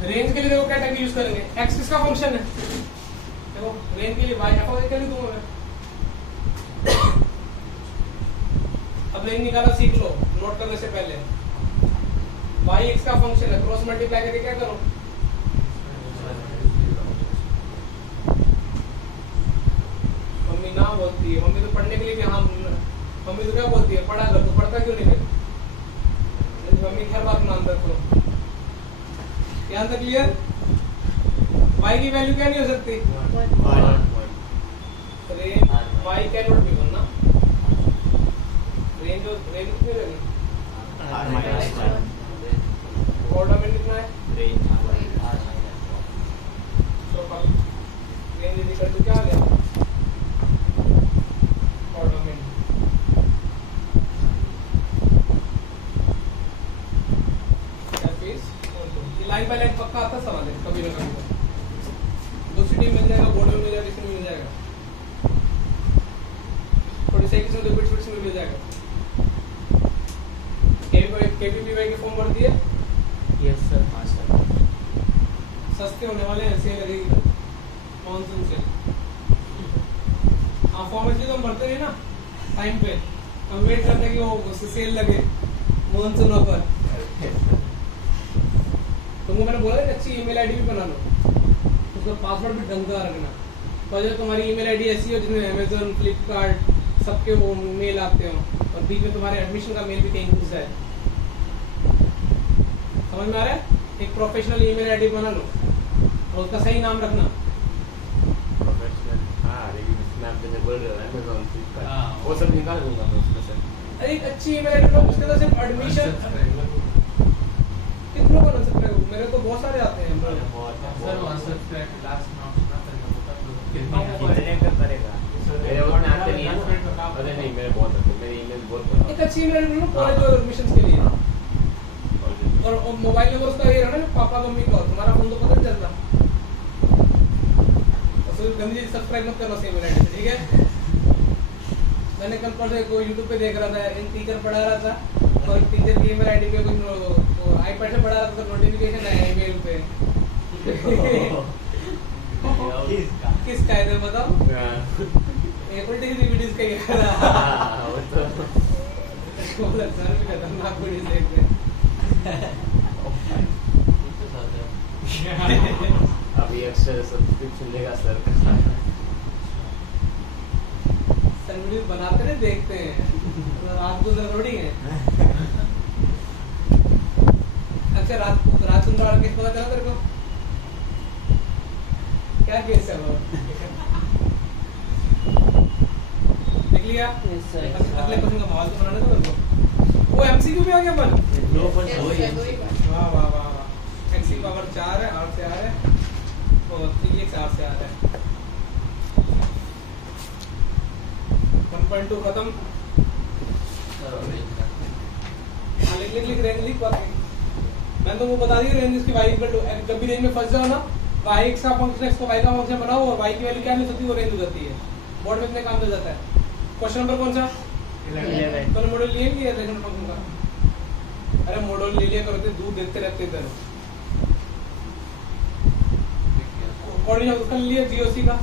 रेंज के लिए देखो क्या टैग यूज करेंगे x किसका फंक्शन है देखो रेंज के लिए y f ऑफ x के लिए दूंगा मैं अब रेंज निकाला सीख लो नोट करने से पहले y x का फंक्शन है क्रॉस मल्टीप्लाई करके क्या करो मम्मी ना बोलती है मम्मी तो पढ़ने के लिए भी हाँ मम्मी तो क्या बोलती है पढ़ा कर तो पढ़ता क्यों नहीं फिर मम्मी खैर बात मान रखो यहाँ तक क्लियर y की वैल्यू क्या नहीं हो सकती range y can not B one ना रेंज कितनी रहेगी ऑर्नामेंट कितना है तो रेंज इज इक्वल टू क्या आ गया ऑर्नामेंट लाइन बाय लाइन पक्का आता सवाल है कभी ना कभी दो सिटी मिल जाएगा बोर्ड में मिल जाएगा इसमें मिल जाएगा थोड़ी सी किस्म दो बिट्स में मिल जाएगा केपीपीवाई के फॉर्म भर दिए यस सर मास्टर सस्ते होने वाले हैं सेल लगेगी मॉनसून सेल हाँ फॉर्म इसलिए तो हम भरते हैं ना टाइम पे हम वेट करते हैं कि वो सेल लगे मॉनसून ऑफर तुमको मैंने बोला एक अच्छी ईमेल आईडी भी बना लो उसका पासवर्ड भी ढंग का रखना तो जब तुम्हारी ईमेल आईडी ऐसी हो जिसमें अमेजोन फ्लिपकार्ट सबके वो मेल आते हो और बीच में तुम्हारे एडमिशन का मेल भी कहीं घुस जाए समझ में आ रहा है एक प्रोफेशनल ईमेल आईडी बना लो और उसका सही नाम रखना वो सब निकाल दूंगा मैं उसमें से अरे एक अच्छी ईमेल आईडी बनाओ उसके अंदर सिर्फ एडमिशन कितनों का बन सकता है मेरे तो बहुत सारे आते हैं सर अनसब्सक्राइब लास्ट नाउ कितने का करेगा मेरे उतने आते नहीं है अरे नहीं मेरे बहुत आते मेरे ईमेल बहुत एक अच्छी ईमेल आईडी बनाओ कॉलेज और एडमिशंस के लिए और मोबाइल नंबर उसका ये रहना पापा मम्मी का तुम्हारा फोन तो पता नहीं चलता और गंदी चीज सब्सक्राइब मत करना सेम ईमेल आईडी से ठीक है मैंने कल परसों को YouTube पे देख रहा था एक टीचर पढ़ा रहा था और टीचर की ईमेल आईडी पे कुछ आईपैड से पढ़ा रहा था तो नोटिफिकेशन आया ईमेल पे किसका है बताओ एप्पल टीवी वीडियोस का ये रहा वो तो सर भी खतरनाक वीडियोस देख रहे अभी एक्स्ट्रा सब्सक्रिप्शन लेगा सर सर वीडियो बनाते नहीं देखते हैं रात को थोड़ी है अच्छा रात को बाहर केस पता चला तेरे को क्या केस है वो देख लिया अगले क्वेश्चन का माहौल तो बनाने दो मेरे को वो एमसीक्यू में आ गया अपन वाह वाह वाह वाह एक्स की पावर 4 है 8 से आ रहा है और 3x 8 से आ रहा है 1.2 खत्म हाँ लिख रेंज लिख बात मैंने तो वो बता दी रेंज इसकी y इक्वल टू जब भी रेंज में फंस जाओ ना y x का फंक्शन x को y का फंक्शन बनाओ और y की वैल्यू क्या नहीं सकती वो रेंज हो जाती है बोर्ड में इतने काम मिल जाता है क्वेश्चन नंबर कौन सा 11 तो मॉडल लिए लिया सेकंड फंक्शन का अरे मॉडल ले लिया करते दूर देखते रहते इधर कोऑर्डिनेट उसका लिया जीओसी का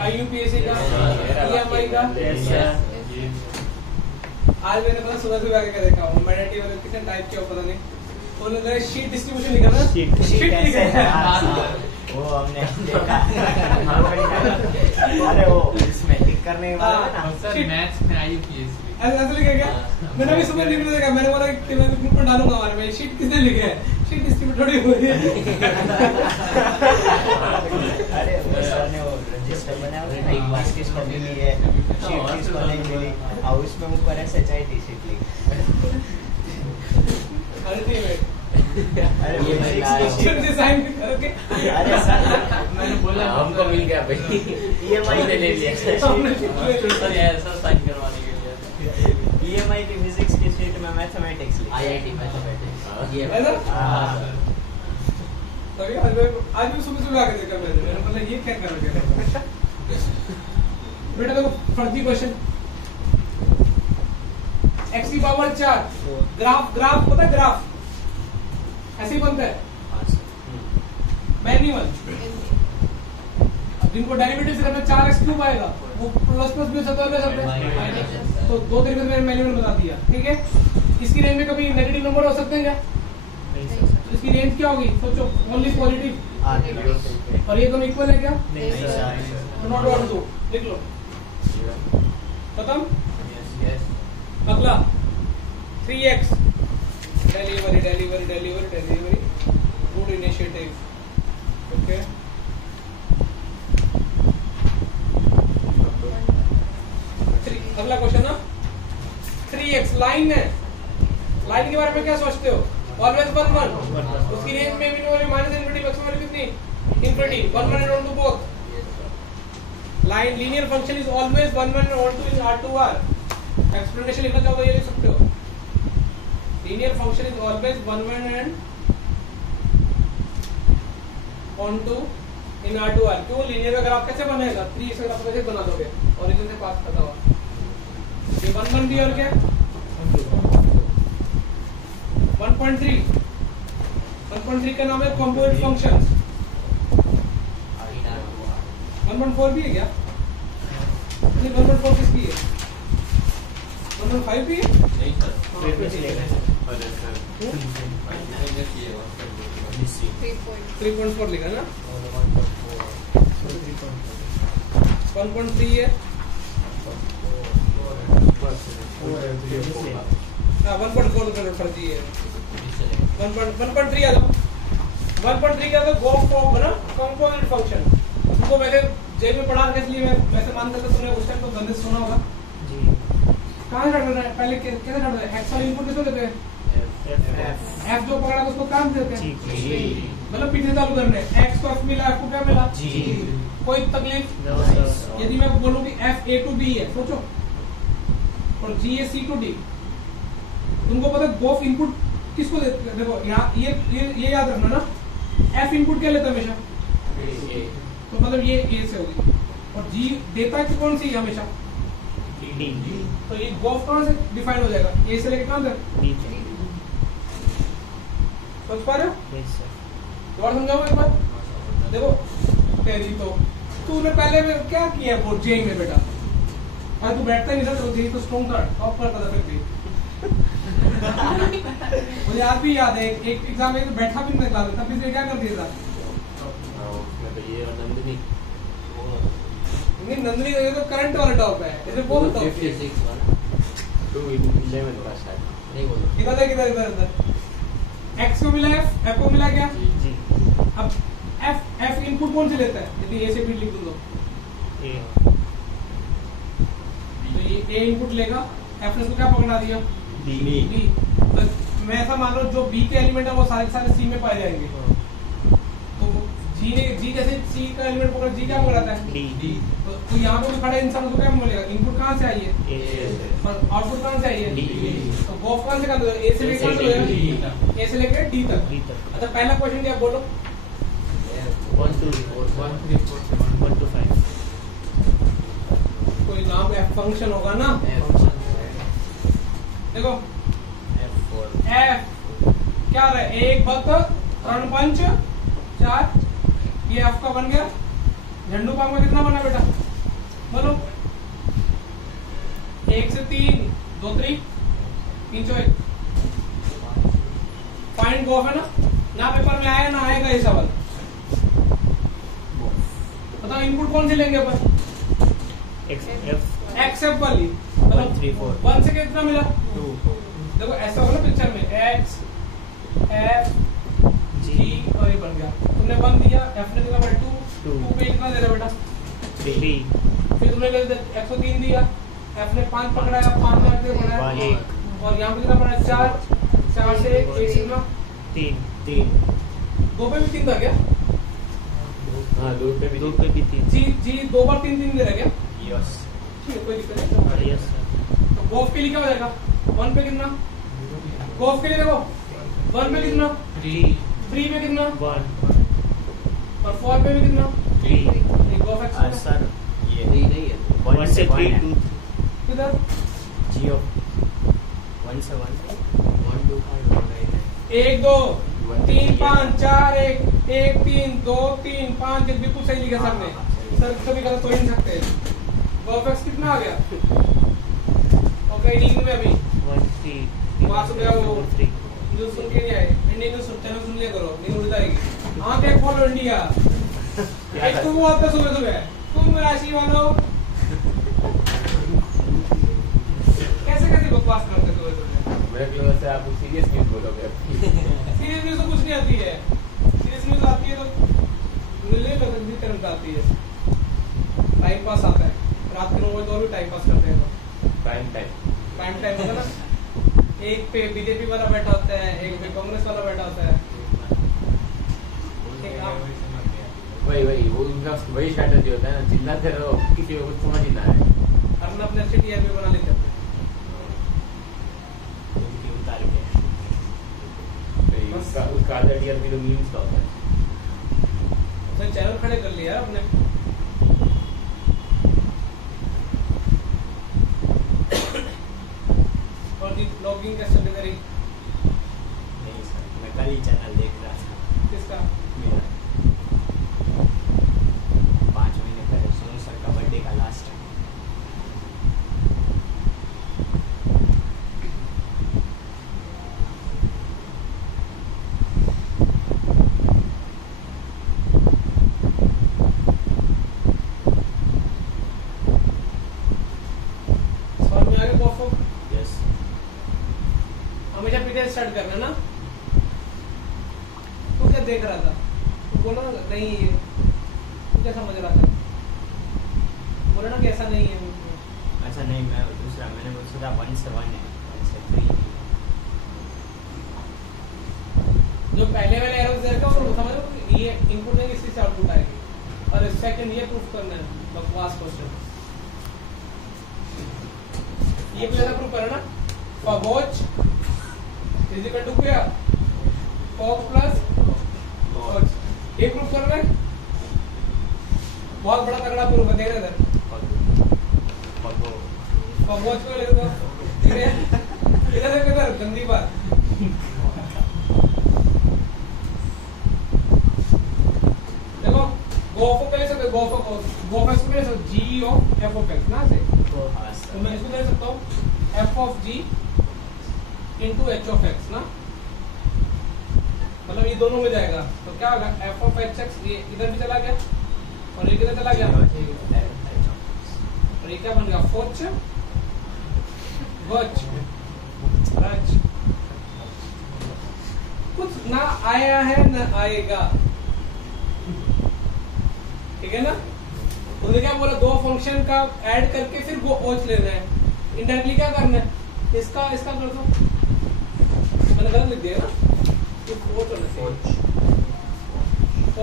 आईयूपीएसी का ईएमआई का आज मैंने पता सुबह सुबह आके देखा हूँ मैनेटी वाले कितने टाइप के पता नहीं तो उन्होंने शीट डिस्ट्रीब्यूशन लिखा ना शीट लिखा वो हमने देखा अरे वो इसमें टिक करने वाला ना सर मैथ्स में आईयूपीएसी ऐसा लिखा क्या मैंने भी सुबह लिख देखा मैंने बोला कि मैं ग्रुप में डालूंगा हमारे में शीट किसने लिखा है शीट डिस्ट्रीब्यूट थोड़ी हो रही है अरे वो सर ने वो रजिस्टर बनाया था ना एक बार किसको मिली है शीट किसको नहीं मिली और उसमें ऊपर है सच्चाई शीट लिखी अल्टीमेट अरे वो शीट डिजाइन करके अरे सर मैंने बोला हमको मिल गया भाई ईएमआई ले लिया सर ऐसा साइन करवाने के लिए ईएमआई की फिजिक्स की शीट में मैथमेटिक्स लिखी आईआईटी मैथमेटिक्स ये है ना हां तभी आज भी सुबह सुबह आके देखा मैंने बोला ये क्या कर रहे हो बेटा देखो फर्जी क्वेश्चन x की पावर 4 ग्राफ पता है ग्राफ ऐसे ही बनता है मैन्युअल। अब जिनको डेरिवेटिव से करना 4x क्यूब आएगा वो प्लस प्लस भी हो सकता है तो दो तरीके से मैंने मैन्युअल बता दिया, ठीक है। इसकी रेंज में कभी नेगेटिव नंबर हो सकते हैं क्या? तो इसकी रेंज क्या होगी सोचो, ओनली पॉजिटिव। और ये दोनों इक्वल है क्या? तो नॉट वन टू लिख लो, खत्म। अगला 3x delivery good initiative, okay. अगला क्वेश्चन ना 3x लाइन है, लाइन के बारे में क्या सोचते हो? ऑलवेज 1 1, उसकी रेंज में मिनिमम माइनस इनफिनिटी मैक्सिमम कितनी? Infinity 1 1 and 1 2 both। Line linear function is always 1 1 and 1 2 in R2R। Explanation लिखना चाहो तो ये लिख सकते हो, linear function is always 1 1 and 1 2 in R2R। क्यों लीनियर का ग्राफ कैसे बनेगा? 3x का ग्राफ कैसे बना दोगे? ओरिजिन से पास करता हुआ ये 1 1 भी और क्या 1.3 का नाम है कंपोजिट फंक्शंस। 1.4 भी है क्या? नहीं 1.4 किसकी है? 1.5 भी है? नहीं सर, 3.4 लिखा ना, 1.3 है, 1.4 फर्जी है। 1.3 आ जाओ, 1.3 का तो कंपोजिट फंक्शन। तुमको मैंने जेल में पढ़ा के, इसलिए मैं वैसे मान करता तुमने उस टाइम तो गंदे सुना होगा जी। कहाँ स्टार्ट करना है? पहले कैसे स्टार्ट होता है? एक्स वाला इनपुट किसको देते हैं? एफ जो पकड़ा उसको काम देते हैं, मतलब पीछे चालू करने। एक्स को एफ मिला, एफ को क्या मिला? कोई तकलीफ? यदि मैं बोलूं कि एफ ए टू बी है, सोचो, और जी ए सी टू डी, तुमको पता है बोथ इनपुट किसको देते हैं? देखो यहाँ ये याद रखना ना, एफ इनपुट क्या लेता है हमेशा? तो मतलब ये ए से होगी, और जी देता है कि कौन सी हमेशा? डी। तो ये बोथ कहाँ से डिफाइन हो जाएगा? ए से लेके कहाँ तक? डी। समझ पा रहे हो? दोबारा समझाओ एक बार। देखो तेरी तो तूने पहले में क्या किया बोर्ड जे में बेटा? तू बैठता ही नहीं था, तो स्ट्रॉन्ग था, टॉप करता था फिर भी। मुझे आज भी याद है एक एग्जाम में तो बैठा भी नहीं क्लास में, तब इसने क्या कर दिया था? नंदनी ये तो करंट वाला टॉप है, इसे बोल दो 56 वाला 211 का शायद नहीं बोलो। किधर x को मिला f को मिला क्या? जी। अब f इनपुट कौन से लेता है? यदि a से b लिख दो a, तो ये a इनपुट लेगा, f ने उसको क्या पकड़ा दिया? b। तो मैं ऐसा मान लो जो b के एलिमेंट है वो सारे c में पाए जाएंगे। तो g जैसे c का एलिमेंट पकड़ा, g क्या पकड़ाता है? d। तो यहाँ पे खड़े इंसान को क्या मिलेगा? इनपुट कहाँ से आई है? और आउटपुट कहाँ से आई है? तो बोथ कहाँ से कर दो? ए से लेकर ए से लेकर डी तक। अच्छा पहला क्वेश्चन क्या बोलो? 1 2 4 1 3 4 7 1 2 5। कोई नाम एफ फंक्शन होगा ना? देखो एफ क्या रहा है? 1 2 3 5 4, ये एफ का बन गया। झंडू पाम का कितना बना बेटा? बोलो 1 से 3 2 3 3 1 फाइंड गोफ है ना पेपर में आया ना आएगा ये सवाल। बताओ इनपुट कौन से लेंगे अपन? एक्सेप्ट वाली, मतलब 1 से कितना मिला? 2। देखो ऐसा होगा ना पिक्चर में एक्स एफ जी और ये बन गया। तुमने 1 दिया, एफ ने दिया 2 पे कितना दे रहा बेटा? 3। फिर तुमने एक्स को 3 दिया, एफ ने 5 पकड़ाया, 5 में दे बनाया 1, और यहाँ पे कितना बना? 4 से 1 कितना? 3 2 पे भी 3 था क्या? हाँ 2 पे भी 3। जी 2 बार 3 दे रहा क्या? यस। ठीक है कोई दिक्कत नहीं। Yes sir. तो गोफ के लिए क्या हो जाएगा? 1 पे कितना? गोफ के लिए देखो 1 पे कितना? 3 पे कितना? 1, और 4 पे भी कितना? 3। ये गोफ एक्स सर ये नहीं है 1 से 3 2 किधर? जी ऑफ 1 से 1 1 2 5 1 2 3 5 4 1 1 3 2 3 5 बिल्कुल सही लिखा सर ने। सर कभी गलत हो ही नहीं सकते। परफेक्ट कितना आ गया? ओके रीडिंग में अभी 1 3 पास हो गया वो जो सुन के नहीं आए इंडियन न्यूज़ चैनल सुन लिया करो, नहीं उड़ जाएगी। आंखें खोलो इंडिया। एक तो वो आता सुबह सुबह तुम राशि वालों कैसे कैसे बकवास करते हो सुबह? मेरे ख्याल से आप सीरियस न्यूज़ बोलोगे। सीरियस न्यूज़ तो कुछ नहीं आती है। सीरियस न्यूज़ आती है तो मिलने लगती तरह का आती है। टाइम पास आता है रात के 9 बजे और भी टाइम पास करते हैं तो प्राइम टाइम होता ना। एक पे बीजेपी वाला बैठा होता है, एक पे कांग्रेस वाला बैठा होता है। वही वो उनका वही स्ट्रैटेजी होता है ना, चिल्लाते रहो किसी को कुछ समझ ही ना आए। अपना अपने अच्छे टीआरपी बना लेते हैं। उतार के उसका आधा टीआरपी तो मीम्स का होता है। तो चैनल खड़े कर लिया अपने। और जी ब्लॉगिंग कैसे चल रही? नहीं सर, मैं कल ही चैनल देख रहा था। किसका? मेरा 5 महीने पहले सोनू सर का बर्थडे का लास्ट टाइम। समझ में आ गया कॉफो? यस हमेशा पीछे स्टार्ट करना ना। तू क्या देख रहा था? तू बोला नहीं है। तू क्या समझ रहा था? बोला ना कि ऐसा नहीं है। अच्छा नहीं, मैं दूसरा मैंने सोचा 1 से 1 है, 1 से 3 नहीं। जो पहले वाले एरोस देखा वो समझ लो कि ये इनपुट नहीं इसी से आउटपुट आएगी। और सेकंड ये प्रूफ करना है बकवास क्वेश्चन। ये पहला प्रूफ करना for watch is equal to क्या? Fog plus watch. ये प्रूफ करना है। बहुत बड़ा तगड़ा प्रूफ है, देख रहे थे। फॉर वॉच को ले दो। ठीक है इधर से किधर गंदी बात। देखो गोफो पहले से गोफो को पहले से g of f of x ना से तो मैं इसको दे सकता हूँ f of g into h of x ना, मतलब ये दोनों में जाएगा तो क्या होगा? एफ ऑफ एच एक्स ये इधर भी चला गया और ये किधर चला गया और ये क्या बन गया? फोच वच रच। कुछ ना आया है ना आएगा, ठीक है ना। उन्होंने क्या बोला? दो फंक्शन का ऐड करके फिर वो ओच लेना है। इनडायरेक्टली क्या करना है? इसका कर दो। मैंने गलत लिख दिया ना, ओच होना चाहिए।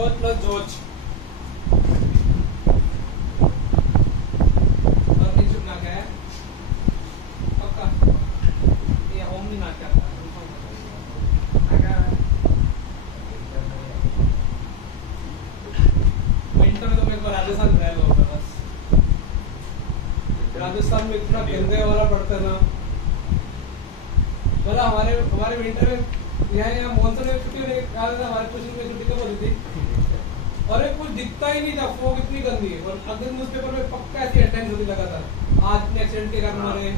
Ouch plus जोच। और नीचे ना क्या है? पक्का ये होम नहीं ना क्या विंटर में तो मेरे को राजस्थान रह लो बस। राजस्थान में इतना गंदे वाला पड़ता है ना, मतलब हमारे विंटर में यहाँ मॉनसून में छुट्टी होने के कारण हमारे कोचिंग में छुट्टी कब होती थी और कुछ दिखता ही नहीं था। फोग इतनी गंदी है और अगर न्यूज़पेपर में पक्का ऐसी हेडलाइंस होती लगातार आज इतने एक्सीडेंट के कारण मरे।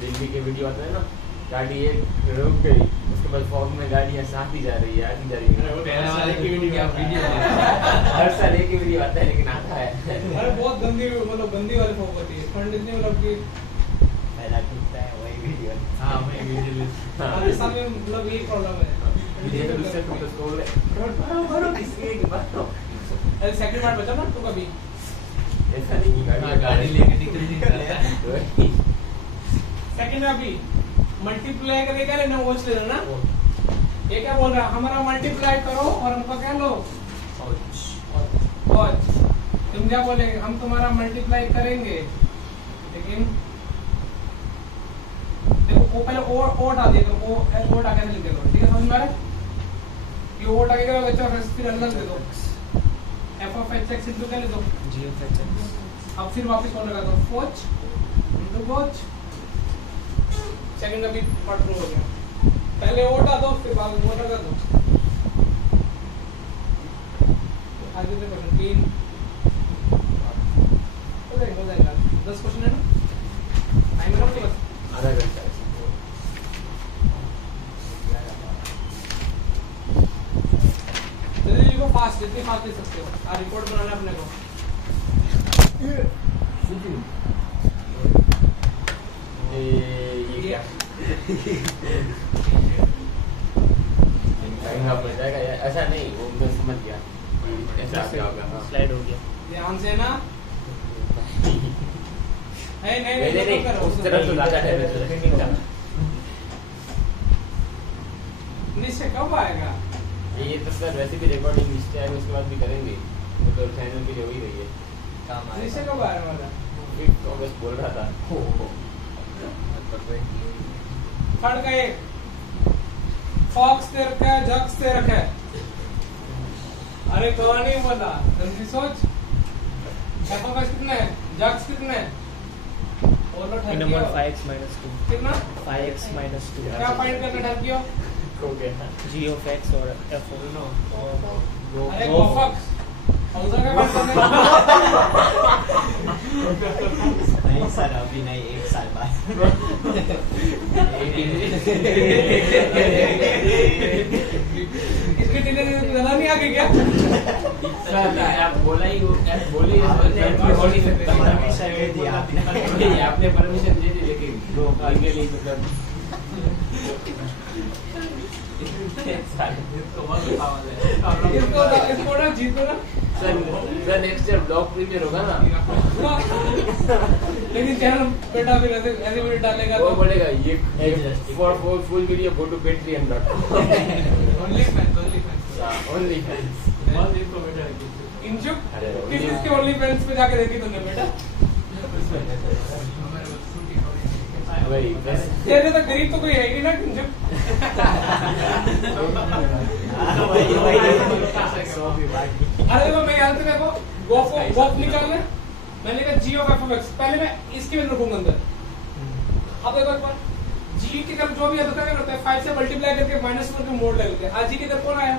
दिल्ली के वीडियो आता है ना, गाड़ी एक रुक गई उसके बाद फॉग में गाड़ियां साथ ही जा रही है, आती जा रही है। पहले वाले की वीडियो हर साल एक ही वीडियो आता है लेकिन आता है। अरे बहुत गंदी, मतलब गंदी वाली फोग होती है। ठंड इतनी मतलब कि पहला टूटता है वही वीडियो। हाँ मैं वीडियो राजस्थान में मतलब यही प्रॉब्लम है। ये तो दूसरे को स्कूल में भरो किसी एक बात तो अरे सेकंड पार्ट बचा ना तू कभी ऐसा नहीं कि गाड़ी लेके निकल जाता है। वही सेकंड में अभी मल्टीप्लाई करके क्या लेना? वॉच लेना ना। ये क्या बोल रहा है? हमारा मल्टीप्लाई करो और हमको क्या लो? वॉच। तुम क्या बोलेंगे? हम तुम्हारा मल्टीप्लाई करेंगे लेकिन देखो वो पहले ओ हटा दिया करो। ओ हटा के लिख दो, ठीक है? समझ में आ रहा है? ये ओ हटा के क्या बच्चा फिर अलग दे दो। F of H x into क्या ले दो? जी ऑफ एच एक्स। अब फिर वापस कौन लगा दो? वॉच इनटू वॉच सेकंड का भी पार्ट हो गया। पहले वो हटा दो फिर बाद में वो हटा दो। आगे से क्वेश्चन 3 हो जाएगा 10 क्वेश्चन है ना, टाइम है ना आपके पास आधा घंटा। जल्दी को फास्ट जितनी फास्ट ले सकते हो। रिपोर्ट बनाना है अपने को। ये क्या टाइम का पड़ जाएगा यार, ऐसा नहीं, वो मैं समझ गया ऐसा क्या होगा। हाँ स्लाइड हो गया। ध्यान से ना, नहीं उस तरफ तो ज्यादा है। निश्चय कब आएगा? ये तो सर वैसे भी रिकॉर्डिंग इस टाइम उसके बाद भी करेंगे, वो तो चैनल के लिए हो ही रही है। निश्चय कब आने वाला? 5 अगस्त बोल रहा था। थर्ड का एक फॉक्स दे रखा है, जक्स दे रखा है। अरे कौन नहीं बोला, जल्दी सोच। फॉक्स कितना है, जक्स कितना है? और लो ठहर नंबर गया। 5x - 2 कितना? 5x - 2 क्या फाइंड करना ठहर गया? हो गया। g of x और f of अरे गो फॉक्स हौसा का फाइंड करना। नहीं सर, अभी नहीं, 1 साल बाद। इसके टीचर नजर नहीं आ गई क्या? सर आप बोला ही वो आप बोली बोल नहीं सकता। परमिशन दे दी आपने। आपने परमिशन दे दी, लेकिन दो काल के लिए मतलब इसको ना जीतो ना। Sir next year blog premiere होगा ना, लेकिन चैनल बेटा फिर ऐसे वीडियो डालेगा वो तो बोलेगा ये for full video go to Patreon only fans only fans. इंचुक अरे किस इसके ओनली फैंस पे जाके देखी तुमने बेटा? वही बस। तेरे तो गरीब तो कोई है ही ना इंचुक। अरे देखो मैं यहाँ से देखो गोफ निकालना, मैंने कहा g of f of x, पहले मैं इसके में रखूंगा अंदर। अब देखो एक बार g की तरफ जो भी आता क्या करता है, 5 से मल्टीप्लाई करके -1 के मोड ले लेते हैं। आज g की तरफ कौन आया?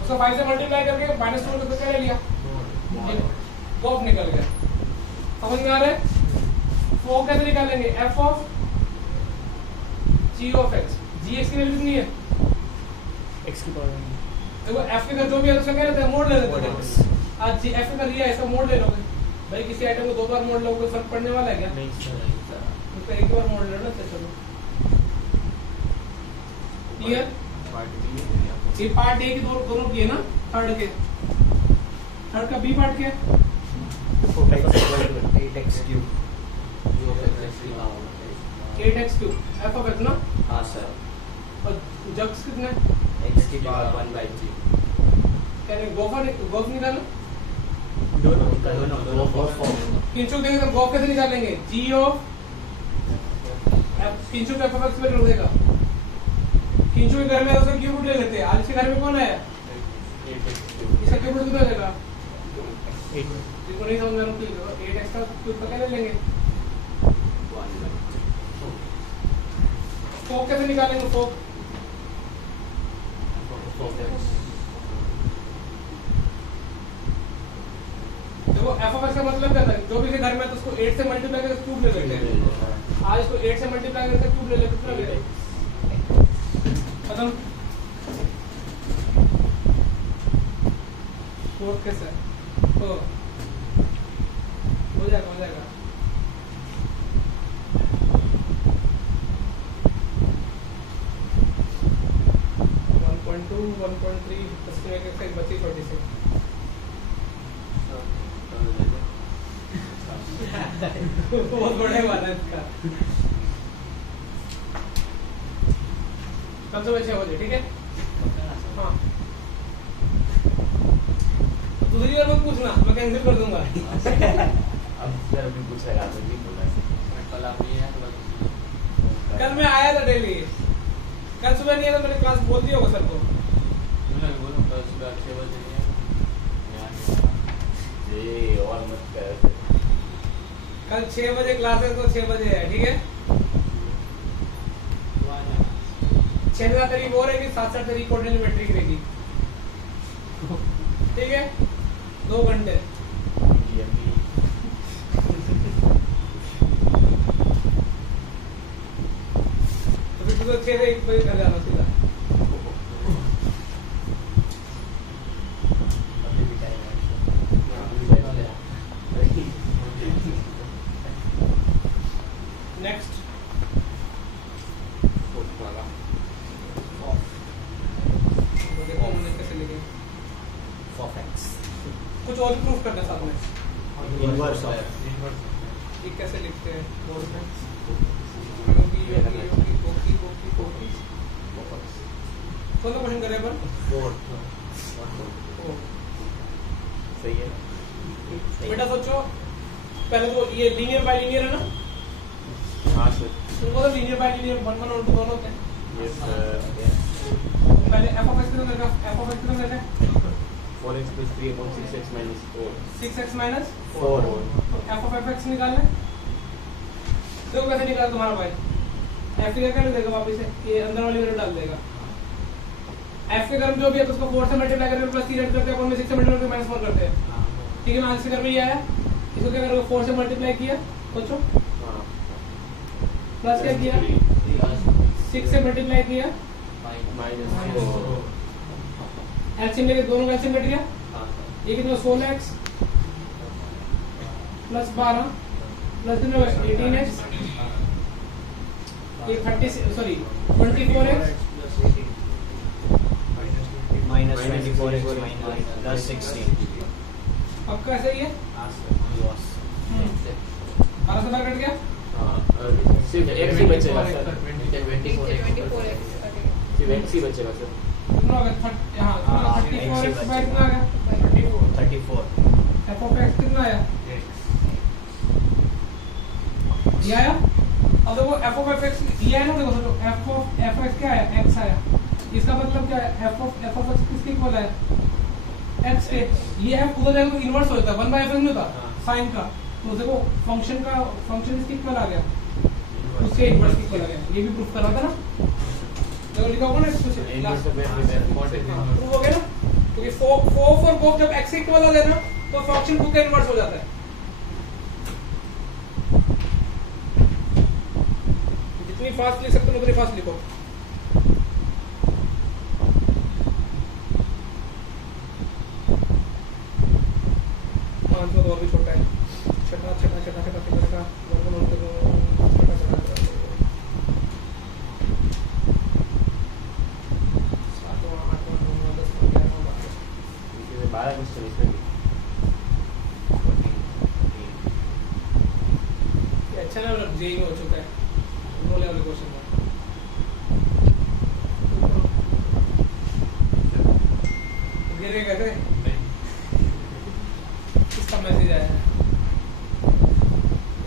उसको 5 से मल्टीप्लाई करके -1 करके क्या ले लिया? गोफ निकल गया। समझ में आ रहा है? वो कैसे निकालेंगे? f of g of x, gx की वैल्यू कितनी है? x की पावर देखो f के जो भी है उसका क्या रहता है, मोड ले लेते हैं। आज जी f का लिया है, इसका मोड ले लोगे भाई। किसी आइटम को 2 बार मोड लोगे फर्क पड़ने वाला है क्या? नहीं सर। उसका एक बार मोड ले लो तो चलो। क्लियर? ये पार्ट ए की दोनों की है ना, थर्ड का बी पार्ट क्या है? 8x³ 8x³ f of x ना। हाँ सर। और जग्स कितने? x की पावर 1/3। क्या नहीं गोफ निकालो। दोनों किंचुक देंगे तो गोफ कैसे निकालेंगे? g of किंचुक f of x पे कर देगा। किंचुक के घर में उसका क्यूब रूट ले लेते हैं। आज इसके घर में कौन है? इसका क्यूब रूट कितना लेगा? 8 इसको नहीं समझ में आ रहा तो 8x का क्यूब का क्या ले लेंगे? फोक कैसे निकालेंगे? फोक देखो f of x का मतलब क्या था? जो भी के घर में है तो उसको 8 से मल्टीप्लाई करके क्यूब ले लेते हैं। आज इसको 8 से मल्टीप्लाई करके क्यूब ले लेते कितना लेगा? खत्म। फोक कैसे? तो हो जाएगा 1.2 1.3 इसमें एक बची 46 बहुत बड़े वाला है इसका। कम से बचे हो जाए, ठीक है? हाँ दूसरी बार मत पूछना, मैं कैंसिल कर दूंगा। अब सर अभी पूछ रहा है, नहीं बोला कल आप नहीं है तो कल मैं आया था डेली, कल सुबह नहीं आया तो मैंने क्लास बोल दिया होगा सर को। बोलो कल सुबह 6 बजे नहीं है ये और मत कर। कल 6 बजे क्लास है तो 6 बजे है, ठीक है। 6 का करीब और रहेगी, 7 तरीक कोऑर्डिनेट रहेगी, ठीक है। 2 घंटे तो फिर तो 6 से 1 बजे घर जाना सीधा। नेक्स्ट देखो हमने कैसे लिखे, कुछ और प्रूफ करना साथ में, इनवर्स ऑफ ये कैसे लिखते हैं बोर्ड में। कौन सा क्वेश्चन करे अपन? सही है। बेटा सोचो, पहले तो ये लीनियर बाय लीनियर है ना। हाँ सर। तुमको तो लीनियर बाय लीनियर 1 1 और 2 दोनों होते हैं। Yes sir. पहले f of x कितना मिलेगा? f of x कितना मिलेगा? 4x plus 3 upon 6x minus 4. 6x minus 4. तो f of fx निकालना है। देखो कैसे निकाला तुम्हारा भाई। f का क्या देगा वापस से, ये अंदर वाली वैल्यू डाल देगा। f के कर्म जो भी है तो उसको 4 से मल्टीप्लाई करके प्लस 3 ऐड करते हैं, अपन में 6 से मल्टीप्लाई करके माइनस 4 करते हैं, ठीक है ना। आंसर में ये आया, इसको क्या करोगे? 4 से मल्टीप्लाई किया, सोचो प्लस क्या किया, 6 से मल्टीप्लाई किया minus 4. एलसीएम लेके दोनों का एलसीएम कट गया, ये कितना 16x प्लस 12 प्लस 18x, ये 24x minus 24x plus 16. अब कैसे ये Loss. 12 से बाहर कट गया, सिर्फ x ही बचेगा सर। 24x सिर्फ x ही बचेगा सर। कितना हो गया? हाँ 34x बाय कितना आ गया? 34. f of x कितना आया? ये आया। अब देखो f of x ये है ना, देखो सोचो f of fx क्या आया? x आया। इसका मतलब क्या है? f of x किसके इक्वल है? x के। ये f उधर जाएगा तो इनवर्स हो जाता है, 1/f में होता साइन का। तो देखो फंक्शन इसके इक्वल आ गया, उसके इनवर्स इक्वल आ गया। ये भी प्रूफ करना था ना, देखो लिखा होगा ना कुछ Inverse of f is proof हो गया ना। क्योंकि 4 for both जब x इक्वल आ जाए ना तो फंक्शन खुद का इनवर्स हो जाता है। जितनी फास्ट लिख सकते हो उतनी फास्ट लिखो। और भी छोटा है, छठा वर्गमूल करो, छठा 12 क्वेश्चन इसमें भी। ये अच्छा ना, मतलब जेई में हो चुका है नो लेवल क्वेश्चन में। गिर गए कैसे? इसका मैसेज आया है,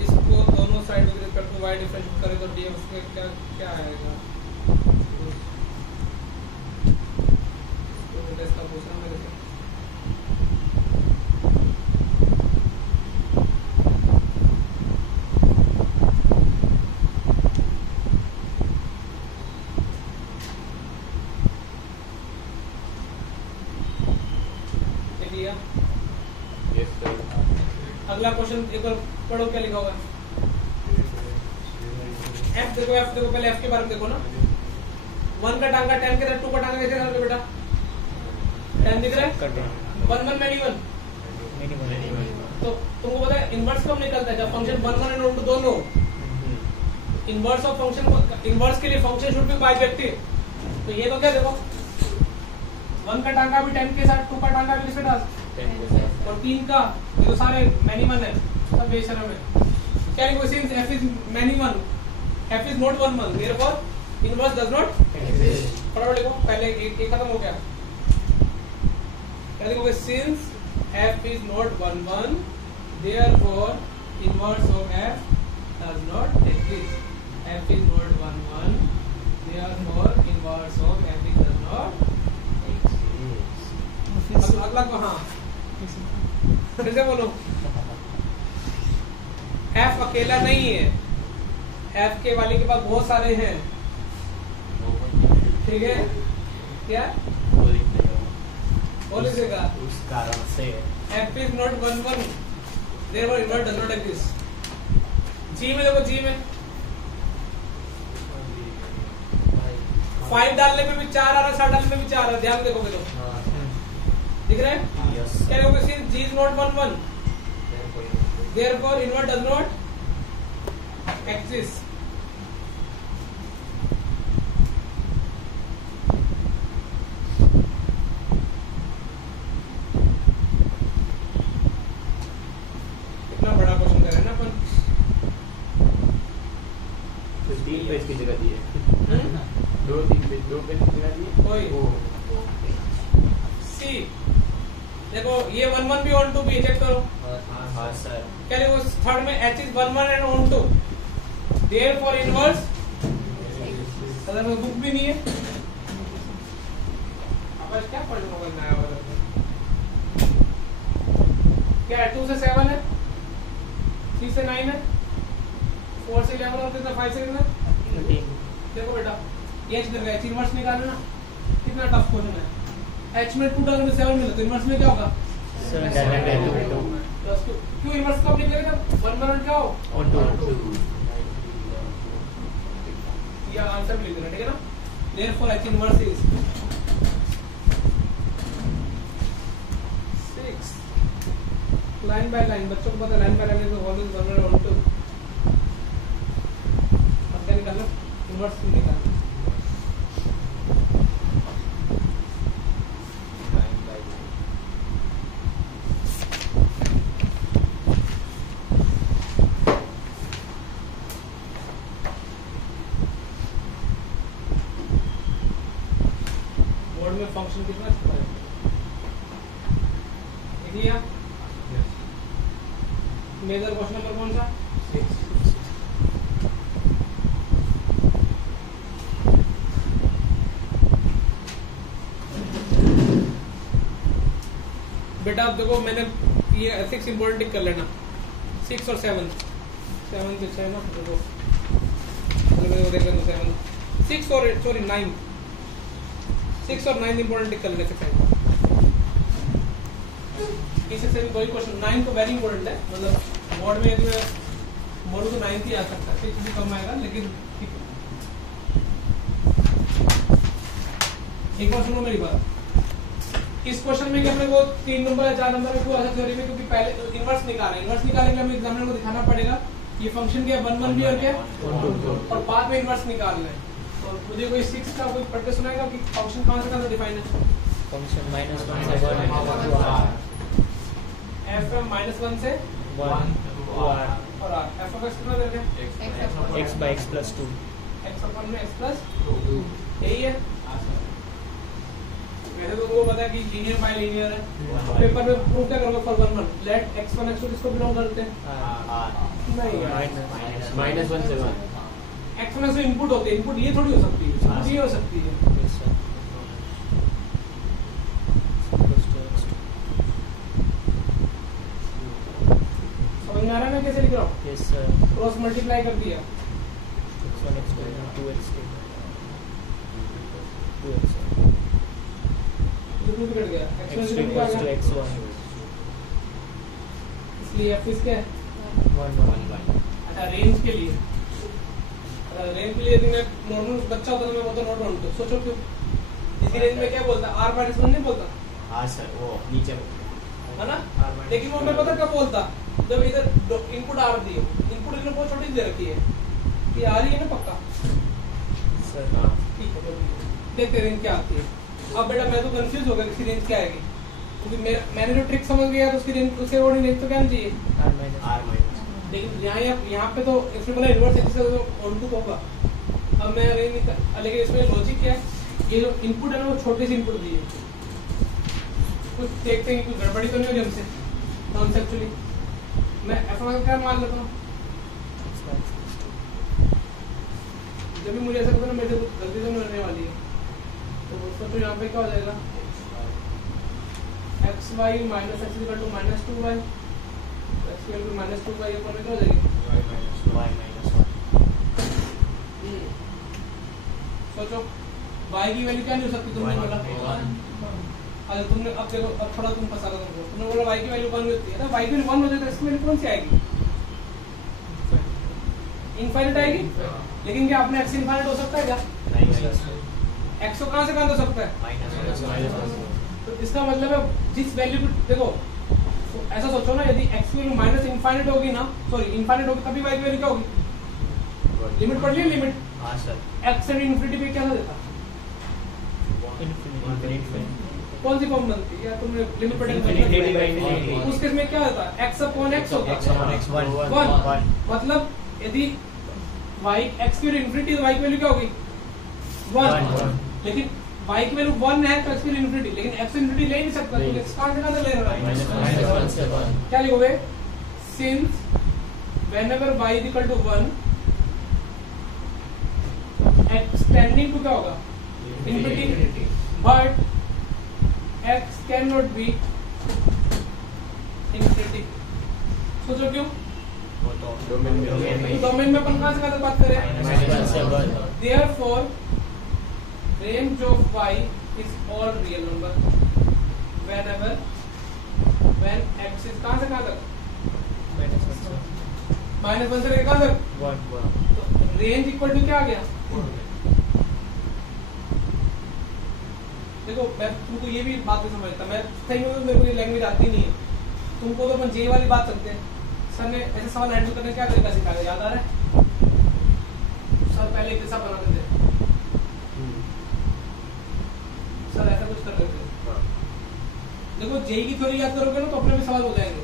इसको दोनों side with respect to y differentiate करें तो dx में क्या आएगा? इसको इसका पूछना मेरे से। Yes sir. अगला क्वेश्चन एक बार पढ़ो, क्या लिखा होगा? f देखो पहले f के बारे में देखो ना। 1 का टांगा 10 के साथ 2 का टांगा कैसे करोगे बेटा? 10 दिख रहा है, 1 1 मैनी 1। तो तुमको पता है इनवर्स कब निकलता है? जब फंक्शन 1 1 और 2 दोनों इनवर्स ऑफ फंक्शन, इनवर्स के लिए फंक्शन शुड बी बाइजेक्टिव। तो ये तो क्या देखो, 1 का टांगा भी 10 के साथ, 2 का टांगा भी किसके साथ, और 3 का, ये तो सारे मैनी 1 है, सब बेशरम है। क्या लिखो? Since f is many 1, f is not 1 1, therefore inverse does not exist. फटाफट लिखो, पहले एक खत्म हो गया। क्या लिखोगे? Since f is not 1 1, therefore inverse of f does not exist. f is not 1 1, therefore inverse of f does not exist. अगला को हाँ फिर से बोलो। एफ अकेला नहीं है, एफ के वाले के पास बहुत सारे हैं, ठीक है? क्या बोल देगा उस कारण से F is not 1 1, therefore invert does not exist. G में देखो, जी में 5 डालने पे भी 4 आ रहा है, 7 डालने पे भी 4 आ रहा है, ध्यान देखोगे तो दिख रहा है? यस क्या देखोगे, since g is not 1 1, therefore invert does not exist. कितना बड़ा क्वेश्चन कर रहे हैं ना अपन। 3 पेज की जगह दी है, 2 पेज की जगह दी है। कोई सी देखो, ये 1 1 भी ऑन 2 भी चेक करो। हाँ सर क्या देखो, थर्ड में H is 1 1 and on 2, therefore inverse, अगर में बुक भी नहीं है, अब आज क्या पढ़ लूंगा नया वाला? क्या है? 2 से 7 है, 3 से 9 है, 4 से 11 और कितना 5 से कितना? देखो बेटा, ये एच एच इनवर्स निकालना ना, कितना टफ क्वेश्चन है। एच में 2 डालोगे 7 मिला, तो इनवर्स में क्या होगा? क्यों इनवर्स कब निकलेगा? 1 1 क्या हो? या आंसर लिख देना, ठीक है ना? Therefore H inverse is 6 line by line. बच्चों को पता लाइन बाय लाइन तो ऑलवेज 1 1 ऑन 2। अब क्या निकालना? इनवर्स निकालना। बोर्ड में फंक्शन कितना छोटा है? देखिए आप मेजर क्वेश्चन नंबर कौन सा? 6। बेटा आप देखो, मैंने ये 6 इंपॉर्टेंट टिक कर लेना, 6 और 7 से 6 ना, देखो देख लेना 7 6 और 9 6 और 9 इंपॉर्टेंट टिक कर लेना। इसे से भी कोई क्वेश्चन 9 तो वेरी इंपॉर्टेंट है, मतलब बोर्ड में यदि मैं बोलूँ तो 9 ही आ सकता है, 6 भी कम आएगा, लेकिन एक बार सुनो मेरी बात। इस क्वेश्चन में कि अपने को 3 नंबर या 4 नंबर में क्यों ऐसा थ्योरी में, क्योंकि पहले इनवर्स निकालना, इनवर्स निकालने के लिए हमें एग्जामिनर को दिखाना पड़ेगा ये फंक्शन क्या है, 1 1 भी और क्या, और बाद में इनवर्स निकालना है। तो मुझे कोई 6 का कोई पढ़ के सुनाएगा कि फंक्शन कहां से कहां तक डिफाइन है? फंक्शन -1 से 1 f -1 से 1 to r और r f of x कितना देते हैं? x by x plus 2 x अपन में x plus 2 यही है। वैसे तो वो पता है कि लीनियर बाय लीनियर है, पेपर में प्रूव क्या करोगे? फॉर 1 1 लेट x1 x2 किसको बिलोंग करते हैं? नहीं -1 से 1 x1 x2 इनपुट होते हैं, इनपुट ये थोड़ी हो सकती है, इनपुट ये हो सकती है। समझ में आ रहा है मैं कैसे लिख रहा हूँ? यस सर क्रॉस मल्टीप्लाई कर दिया, x1 x2 2x 2x बिल्कुल बिगड़ गया, x1 x2 से क्या equals to गया? x1 इसलिए f इसके 1 1 अच्छा रेंज के लिए, रेंज के लिए यदि मैं नॉर्मल बच्चा होता तो मैं बोलता नॉट वन, तो सोचो क्यों इसी रेंज में क्या बोलता? r - 1 नहीं बोलता हाँ सर वो नीचे है ना? लेकिन वो मैं पता कब बोलता, जब इधर इनपुट r दिए, इनपुट इन्होंने बहुत छोटी दे रखी है, ये आ रही है ना पक्का? सर हाँ ठीक है, देखते रेंज क्या आती है। अब बेटा मैं तो कंफ्यूज हो गया इसकी रेंज क्या आएगी, क्योंकि मैंने जो ट्रिक समझ गया तो उसकी रेंज उसके अकॉर्डिंग रेंज तो क्या आनी चाहिए? r लेकिन यहाँ पे तो इसमें बोला इनवर्स एक्सिस तो ऑन टू होगा। अब मैं रेंज लेकिन इसमें लॉजिक क्या है, ये जो इनपुट है ना वो छोटे से इनपुट दिए, कुछ देखते हैं कुछ गड़बड़ी तो नहीं होगी हमसे कॉन्सेप्चुअली। मैं f1 क्या मान लेता हूँ, जब भी मुझे ऐसा पता ना मेरे से कुछ गलती तो नहीं होने वाली है, तो उसका तो यहाँ पे क्या हो जाएगा, xy - x = -2y x की वैल्यू -2 का ये अपॉन में क्या हो जाएगी? y minus 1 सोचो y की वैल्यू क्या नहीं हो सकती तुमने One. बोला? अच्छा तुमने अब देखो अब थोड़ा तुम फंसा रहा तुमने बोला y की वैल्यू 1 होती है ना, y की वैल्यू 1 हो जाए तो इसकी वैल्यू कौन सी आएगी? इनफाइनाइट आएगी। लेकिन क्या अपने x इनफाइनाइट हो सकता है क्या? नहीं सर x को कहां से कहां हो सकता है? माइनस तो इसका मतलब है जिस वैल्यू पे देखो तो ऐसा सोचो ना, यदि x की वैल्यू माइनस इनफाइनाइट होगी ना, सॉरी इनफाइनाइट होगी तभी y की वैल्यू क्या होगी? लिमिट पढ़ लिया लिमिट हाँ सर x एंड इन्फिनिटी पे क्या देता? इनफिनिटी कौन सी फॉर्म बनती है? या तुमने लिमिट पढ़ी? Infinity by infinity. उस केस में क्या होता है? x अपॉन x होगा। x 1 1 मतलब यदि y x की वैल्यू इन्फिनिटी तो y की वैल्यू क्या होगी? 1 लेकिन y की वैल्यू 1 है तो x की वैल्यू इन्फिनिटी, लेकिन x इन्फिनिटी ले नहीं सकता तो x कहां से कहां तक ले रहा है? क्या लिखोगे? Since whenever y is equal to 1 x tending to क्या होगा? Infinity, but x cannot be infinity। सोचो क्यों? वो तो डोमेन में डोमेन में अपन कहां से कहां तक बात करें? Therefore, range of y is all real number whenever when x is कहां से कहां तक? -1 से लेकर कहां तक? तो रेंज इक्वल टू क्या आ गया? देखो मैं तुमको ये भी बात नहीं समझता, मैं सही में मेरे को ये लैंग्वेज आती नहीं है, तुमको तो अपन जे वाली बात करते हैं। सर ने ऐसे सवाल हैंडल करने क्या तरीका सिखाया याद आ रहा है? सर पहले एक जैसा बनाते थे, सर ऐसा कुछ कर लेते थे। देखो जेई की थ्योरी याद करोगे ना तो अपने भी सवाल हो जाएंगे।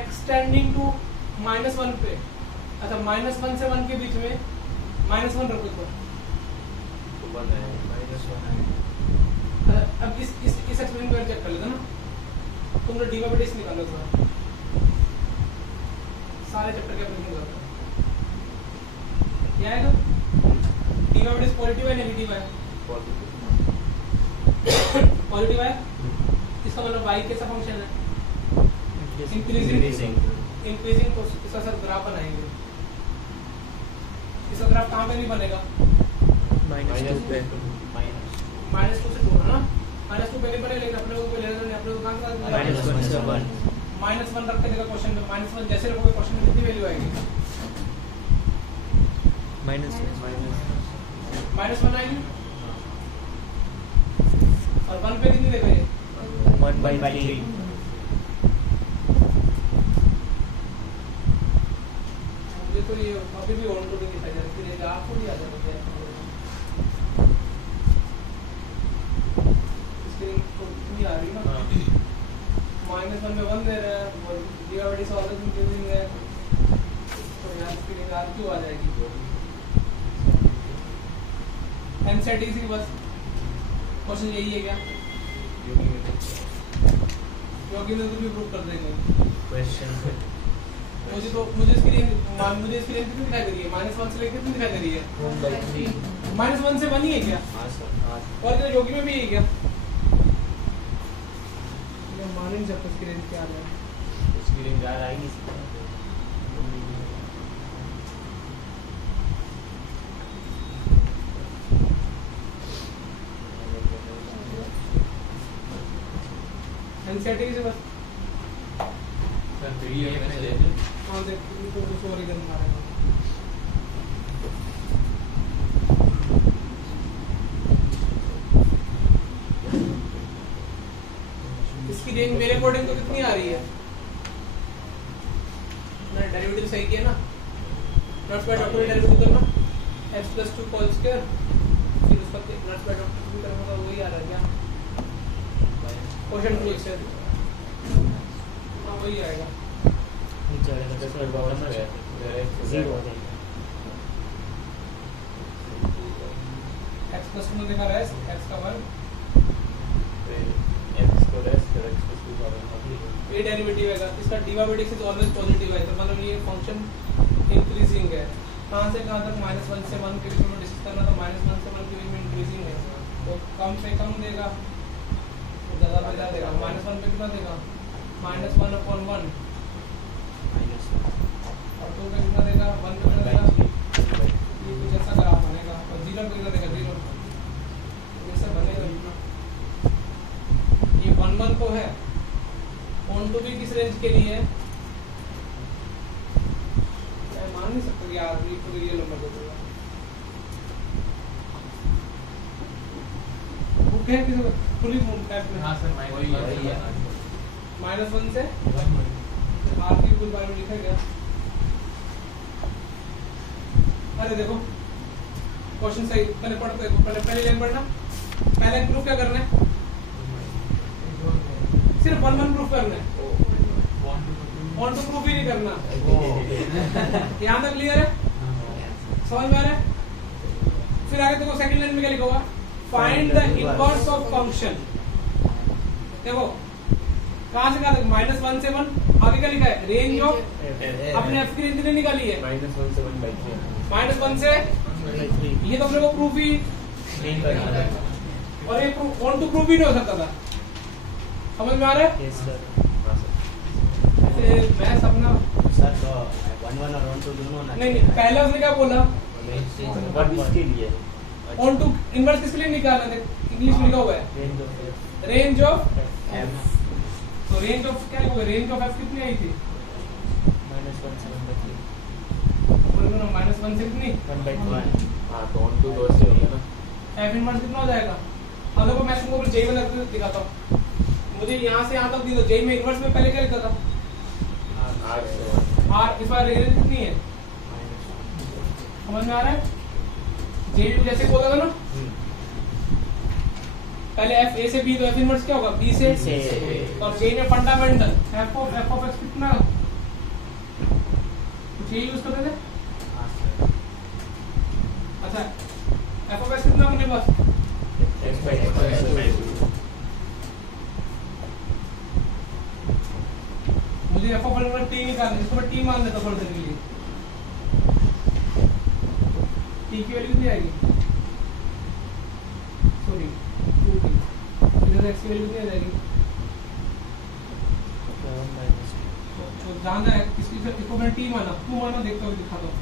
x टेंडिंग टू -1 पे, अच्छा -1 से 1 के बीच में -1 रखो तो अब इस एक्सपेरिमेंट को चेक कर लेते ना, तुम लोग डीवाइडेस निकालो थोड़ा, सारे चैप्टर के एप्लीकेशन करते हैं क्या आएगा? डीवाइडेस पॉजिटिव है नेगेटिव है? पॉजिटिव है, इसका मतलब y कैसा फंक्शन है? इंक्रीजिंग तो इसका सर ग्राफ बनाएंगे। इसका ग्राफ कहाँ पे नहीं बनेगा? -2 से 2 है ना, -2 पहले बने लेकिन अपने को पहले अपने को कहां से -1 रख के देगा क्वेश्चन में। -1 जैसे रखोगे क्वेश्चन में कितनी वैल्यू आएगी? -1 आएगी और 1 पे कितनी देगा ये? 1/3 मुझे तो ये अभी भी ऑन टू दिखाई दे रहा है, आपको नहीं आ जाता है इसकी आ रही ना। -1 में 1 दे रहा है और डीवाइडेड ऑलवेज इंक्रीजिंग है, तो यहाँ इसकी निकाल क्यों आ जाएगी? एनसेट इसी बस क्वेश्चन यही है क्या? योगी ने तो भी प्रूव कर देंगे क्वेश्चन। मुझे इसकी रेंज कितनी दिखाई दे रही है? -1 से लेकर कितनी दिखाई दे रही है? -1 से 1 ही है क्या? हाँ सर और क्या योगी में भी है क्या? मैं मान नहीं सकता इसकी रेंज क्या है। उसकी रेंज आ रही नहीं एनसीईआरटी से बस सर 3 में ले लें। हाँ देख तो कुछ और रीजन मारेगा। इसकी रेंज मेरे अकॉर्डिंग तो कितनी आ रही है? मैंने डेरिवेटिव सही किया ना, नॉट बाय डॉक्टर डेरिवेटिव करना x + 2 होल स्क्वायर, फिर उसका नॉट बाय डॉक्टर भी करना होगा, वही आ रहा है क्या? क्वेश्चन पूछ से हाँ वही आएगा। जीरो हो जाएगा। x + 2 में देखा रहा है x का वर्ग, ये डेरिवेटिव है, इसका डीवाइडेड इज ऑलवेज पॉजिटिव है, तो मतलब ये फंक्शन इंक्रीजिंग है। कहां से कहां तक? -1 से 1 के बीच में डिस्कस करना, तो -1 से 1 के बीच में इंक्रीजिंग है, तो कम से कम देगा, तो ज्यादा पे क्या देगा? -1 पे कितना देगा? -1/1 2 पे कितना देगा, 1 पे कितना देगा, ये कुछ ऐसा ग्राफ बनेगा और 0 पे कितना देगा, 0 ऐसा बनेगा। ये 1 1 तो है, ऑन टू भी किस रेंज के लिए है, मैं मान नहीं सकता कि यार ये तो रियल नंबर दे देगा। बुक है किसी फुली मैप में, हाँ सर वही है। -1 से आर की कुल बारे में लिखा गया। अरे देखो क्वेश्चन सही, पहले पढ़ते देखो, पहले लाइन पढ़ना। पहले प्रूफ क्या करना है, सिर्फ 1 1 प्रूफ करना है, ऑन टू प्रूफ ही नहीं करना। यहाँ तक क्लियर है, समझ में आ रहा है। फिर आगे देखो सेकंड लाइन में क्या लिखा हुआ, find the inverse of function. देखो कहां से कहां तक, -1 से 1, आगे क्या लिखा है, रेंज ऑफ, अपने f की रेंज नहीं निकाली है, -1 से 1/3 -1 से, ये तो अपने को प्रूफ ही नहीं करना है। और ये प्रूफ ऑन टू प्रूफ ही नहीं हो सकता था, समझ में आ रहा है। Yes sir. हाँ सर। ऐसे मैथ्स अपना सर तो 1 1 और 1 2 दोनों होना नहीं, पहले उसने क्या बोला, और इसके लिए ऑन टू इनवर्स किसके लिए निकालना है, इंग्लिश में लिखा हुआ है रेंज ऑफ f तो रेंज ऑफ क्या लिखोगे, रेंज ऑफ f कितनी आई थी, -1 से 1/3 बोलो ना, -1 से कितनी, 1/1 हाँ तो ऑन टू 2 से हो गया ना। f इनवर्स कितना हो जाएगा। अब देखो मैं तुमको जेई में करके दिखाता हूँ, मुझे यहाँ से यहाँ तक दी दो, जेई में इनवर्स में पहले क्या लिखा था, 8 से r, इस बार रेंज कितनी है, समझ में आ रहा है। जेई में जैसे बोला था ना, पहले f a से b, तो f इनवर्स क्या होगा, b से, और जेई में फंडामेंटल f of x कितना, कुछ यही यूज करते थे। अच्छा f of x कितना अपने पास, मुझे f of इनवर्स t निकालना है, इसको मैं t मान लेता हूं फर्दर के लिए। t की वैल्यू कितनी आएगी, सॉरी 2t, इधर x की वैल्यू कितनी आ जाएगी, तो जानना है किसकी, इसको मैंने t माना, क्यों माना देखता हूँ, दिखाता हूँ।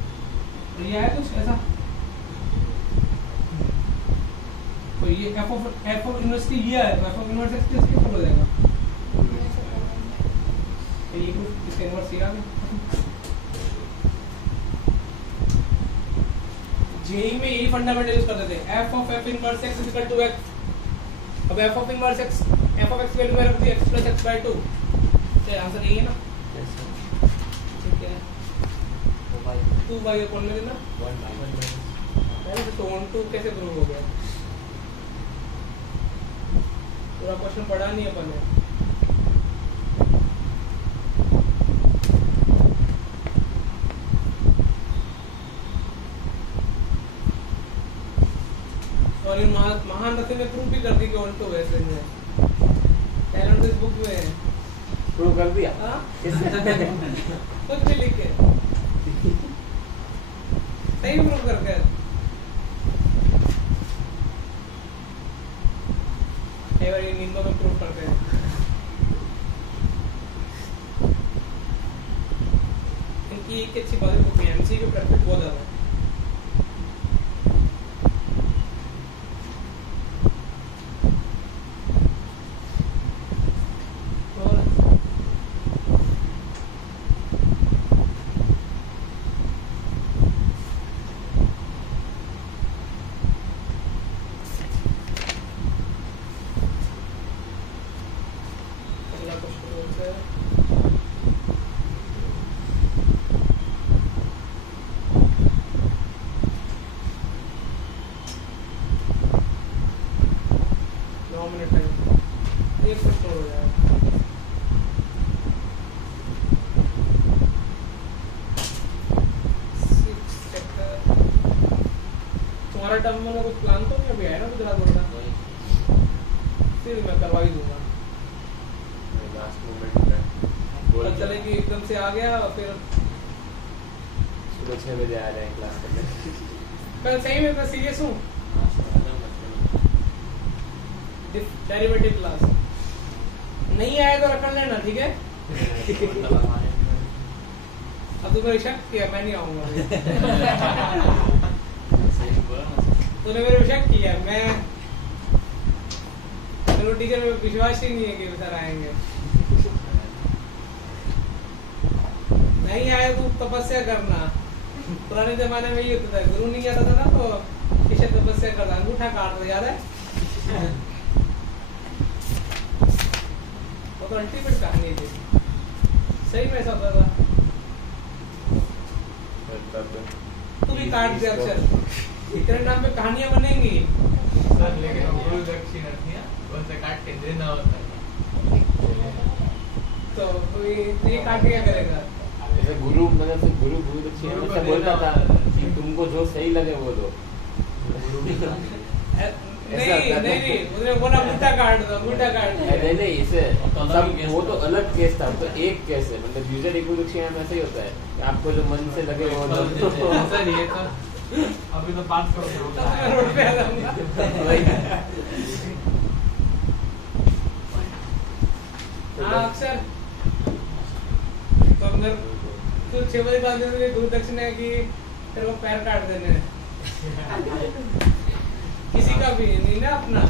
तो ये है कुछ ऐसा, तो ये f of इनवर्स की ये है, तो f of इनवर्स x किसके इक्वल हो जाएगा, तो ये प्रूफ इसका इनवर्स ये आ गया। जेई में यही फंडामेंटल यूज करते थे, f of f inverse x is equal to x। अब f of inverse x, f of x value में रख दी x plus x/2, तो आंसर यही है ना, ठीक है। 2 अपॉन में कितना, तो 1 2 कैसे प्रूव हो गया, पूरा क्वेश्चन पढ़ा नहीं अपन ने। और इन महान रथी ने प्रूव भी कर दी कि 1 2 वैसे है, टैलेंट इस बुक में है, प्रूव कर दिया। हाँ कुछ भी लिख के सही प्रूव करके, कई बार ये नींदों में प्रूव करते हैं। इनकी एक अच्छी बात बुक में एमसी की प्रैक्टिस बहुत ज्यादा है। टर्म में कुछ प्लान तो नहीं अभी है ना गुजरात बोर्ड का, फिर मैं करवा ही दूंगा। लास्ट मोमेंट में पता चले कि एकदम से आ गया और फिर सुबह 6 बजे आ रहे हैं क्लास करने। कल सही में मैं सीरियस हूँ, डेरिवेटिव क्लास नहीं आया तो रख लेना, ठीक है। अब तो मेरे शक किया, मैं नहीं आऊंगा। तूने मेरे पे शक किया, मैं चलो टीचर में विश्वास ही नहीं है कि सर आएंगे। नहीं आए तो तपस्या करना। पुराने जमाने में ये होता था, गुरु नहीं आता था ना तो शिष्य तपस्या करता, अंगूठा काट दो, याद है? वो तो अल्टीमेट कहानी थी, सही में ऐसा होता था। तू भी काट दे अक्षर, तेरे नाम पे कहानियां बनेंगी। सर लेकिन वो गुरु दक्षिणा थी ना, उनसे काट के देना होता है। तो ये काट के क्या करेगा? जैसे गुरु मतलब से गुरु दक्षिणा में से बोलता था कि तुमको जो सही लगे वो दो। नहीं, उसने बोला अंगूठा काट दो, अंगूठा काट दो। नहीं इसे सब वो तो अलग केस था, तो एक केस है, मतलब यूजुअली गुरु दक्षिणा में ऐसा ही होता है कि आपको जो मन से लगे वो दो। सर ये तो अभी तो 500 तो मैं रोड पे आ जाऊंगा। हाँ अक्षर, तो अंदर तो 6 बजे बाद गुरु दक्षिणा की तेरे को पैर काट देने हैं। किसी का भी नहीं ना अपना।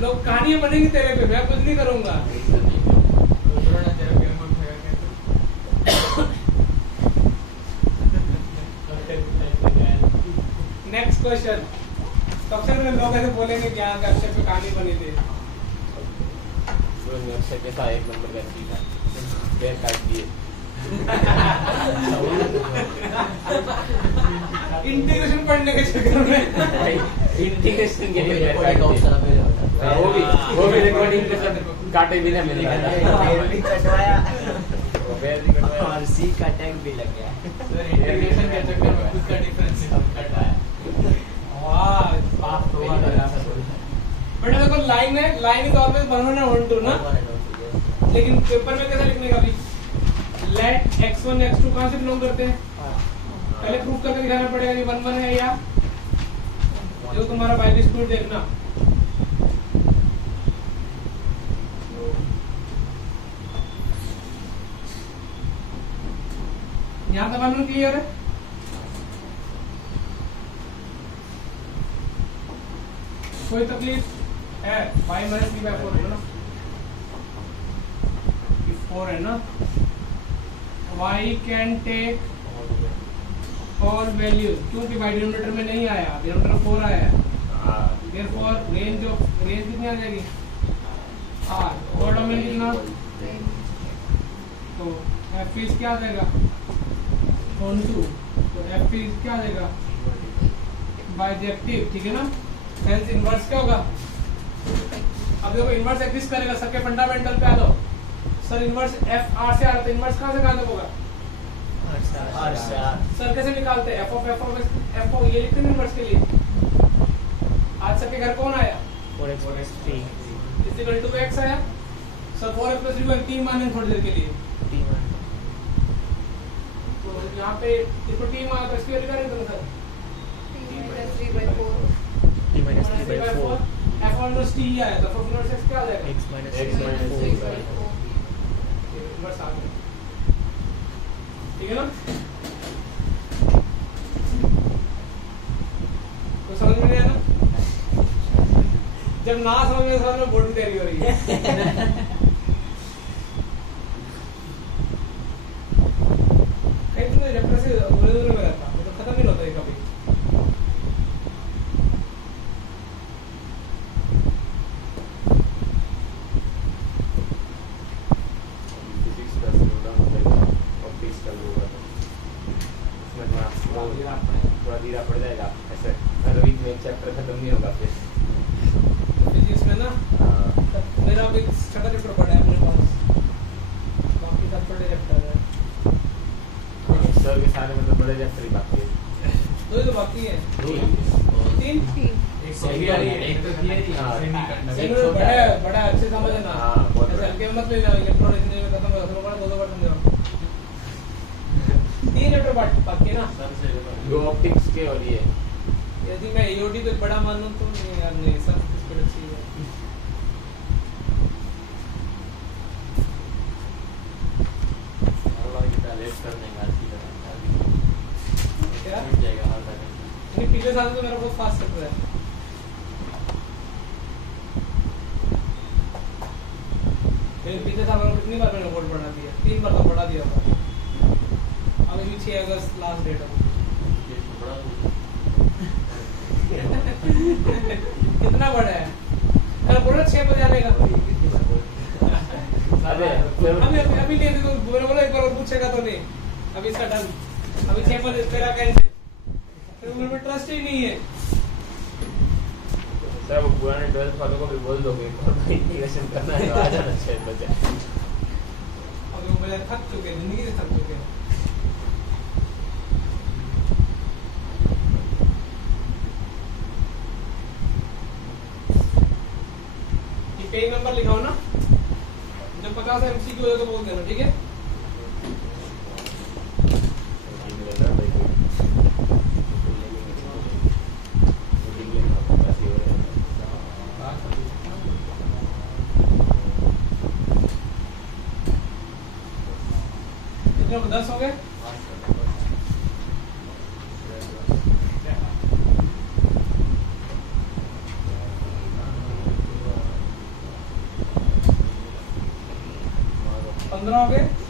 लोग कहानियां बनेंगी तेरे पे, मैं कुछ नहीं करूंगा। Next question. अक्षर में लोग ऐसे बोलेंगे क्या अक्षर पे कहानी बनी थी। अक्षर के साथ 1 नंबर का ठीक है, पैर काट दिए। इंटीग्रेशन पढ़ने के चक्कर में इंटीग्रेशन के लिए वो भी रिकॉर्डिंग के साथ काटे बिना मिल रहा था। पैर भी कटवाया पैर भी कटवाया और सी का टैग भी लग गया। सर इंटीग्रेशन के चक्कर में खुद का डिफरेंस कटा है। वाह, पास तो हुआ था ऐसा बोल। बट देखो लाइन है, लाइन इज ऑलवेज 1 1 1 2 ना। लेकिन पेपर में कैसे लिखने का भी? लेट x1 x2 कहां से बिलोंग करते हैं? पहले प्रूफ करके दिखाना पड़ेगा कि 1 1 है या जो तुम्हारा बाइनरी स्पीड देखना। यहाँ तक मालूम क्लियर है? कोई तकलीफ है? y माइनस b बाय 4 है ना, 4 है ना। y can take all values, क्योंकि बाई डिनोमिनेटर में नहीं आया, डिनोमिनेटर 4 आया है। देयरफॉर रेंज कितनी आ जाएगी? r। थर्ड में कितना? तो f इज क्या आ जाएगा? 2। तो f इज क्या आ जाएगा? बाइजेक्टिव, ठीक है ना। हेंस इनवर्स क्या होगा? अब देखो इनवर्स एग्जिस्ट करेगा, सबके फंडामेंटल पे आ जाओ। सर इनवर्स f r से आ रहा था, इनवर्स कहां से कहां तक होगा? सर कैसे निकालते हैं? f ये लिखते हैं इनवर्स के लिए। आज सबके घर कौन आया? 4x+3 इक्वल टू x आया। सर 4x + 3 को 3 माने थोड़ी देर के लिए, तो यहाँ पे इसको t मान तो स्क्वायर कर देते हैं sir. t minus 3/4 f inverse t ही आया था, तो इनवर्स x क्या आ जाएगा? x minus x minus 3/4 inverse आ गया, ठीक है ना। तो समझ में नहीं आया ना? जब ना समझ में बोर्ड की तैयारी हो रही है। कहीं तुमने चैप्टर से उधर में रहता, तो खत्म नहीं होता है कभी। फिजिक्स का स्लो डाउन होगा, ऑप्टिक्स का लो होगा, इसमें थोड़ा धीरा पड़ जाएगा। ऐसे हर वीक में चैप्टर खत्म नहीं होगा फिर। फिजिक्स में ना मेरा अभी 6 चैप्टर पढ़ा है अपने पास, बाकी सब छोटे चैप्टर है। सर के सारे मतलब बड़े चैप्टर ही बाकी है। 2 ही तो बाकी है। 3 एक सही आ रही है, एक तो थियरी हाँ। सेमी बड़ा अच्छे समझ है ना। हाँ, बहुत ऐसे हल्के मत ले जाओ, इलेक्ट्रॉन इंजीनियरिंग खत्म हो गया, 2 बार समझो। 3 चैप्टर बाकी है ना। दो ऑप्टिक्स के और ये यदि मैं एओडी को बड़ा मानूं तो नहीं यार, नहीं सब स्पीड अच्छी है। लेट कर देंगे आज की तरह क्या मिट जाएगा हर सेकंड नहीं, पिछले साल तो मेरा बहुत फास्ट चल रहा है। लेकिन पिछले साल मैंने कितनी बार मैंने वोट बढ़ा दिया, 3 बार तो बढ़ा दिया था। अब अभी 6 अगस्त लास्ट डेट है। बड़ा कितना बड़ा है? अरे बोलो 6 बजे आने का। अबे अभी नहीं, तो बोलो एक बार और पूछेगा तो नहीं। अभी इसका डन, अभी 6 बजे तेरा कैंसिल। फिर मेरे में ट्रस्ट ही नहीं है। सर वो पुराने 12th वालों को भी बोल दोगे और इंटीग्रेशन करना है तो आ जाना 6 बजे। अभी वो बड़े थक चुके हैं, जिंदगी से थक चुके हैं। ये पेज नंबर लिखाओ ना, जब 50 MCQ हो तो बोल देना, ठीक है? कितने को 10 हो गए? पंद्रह हो गए?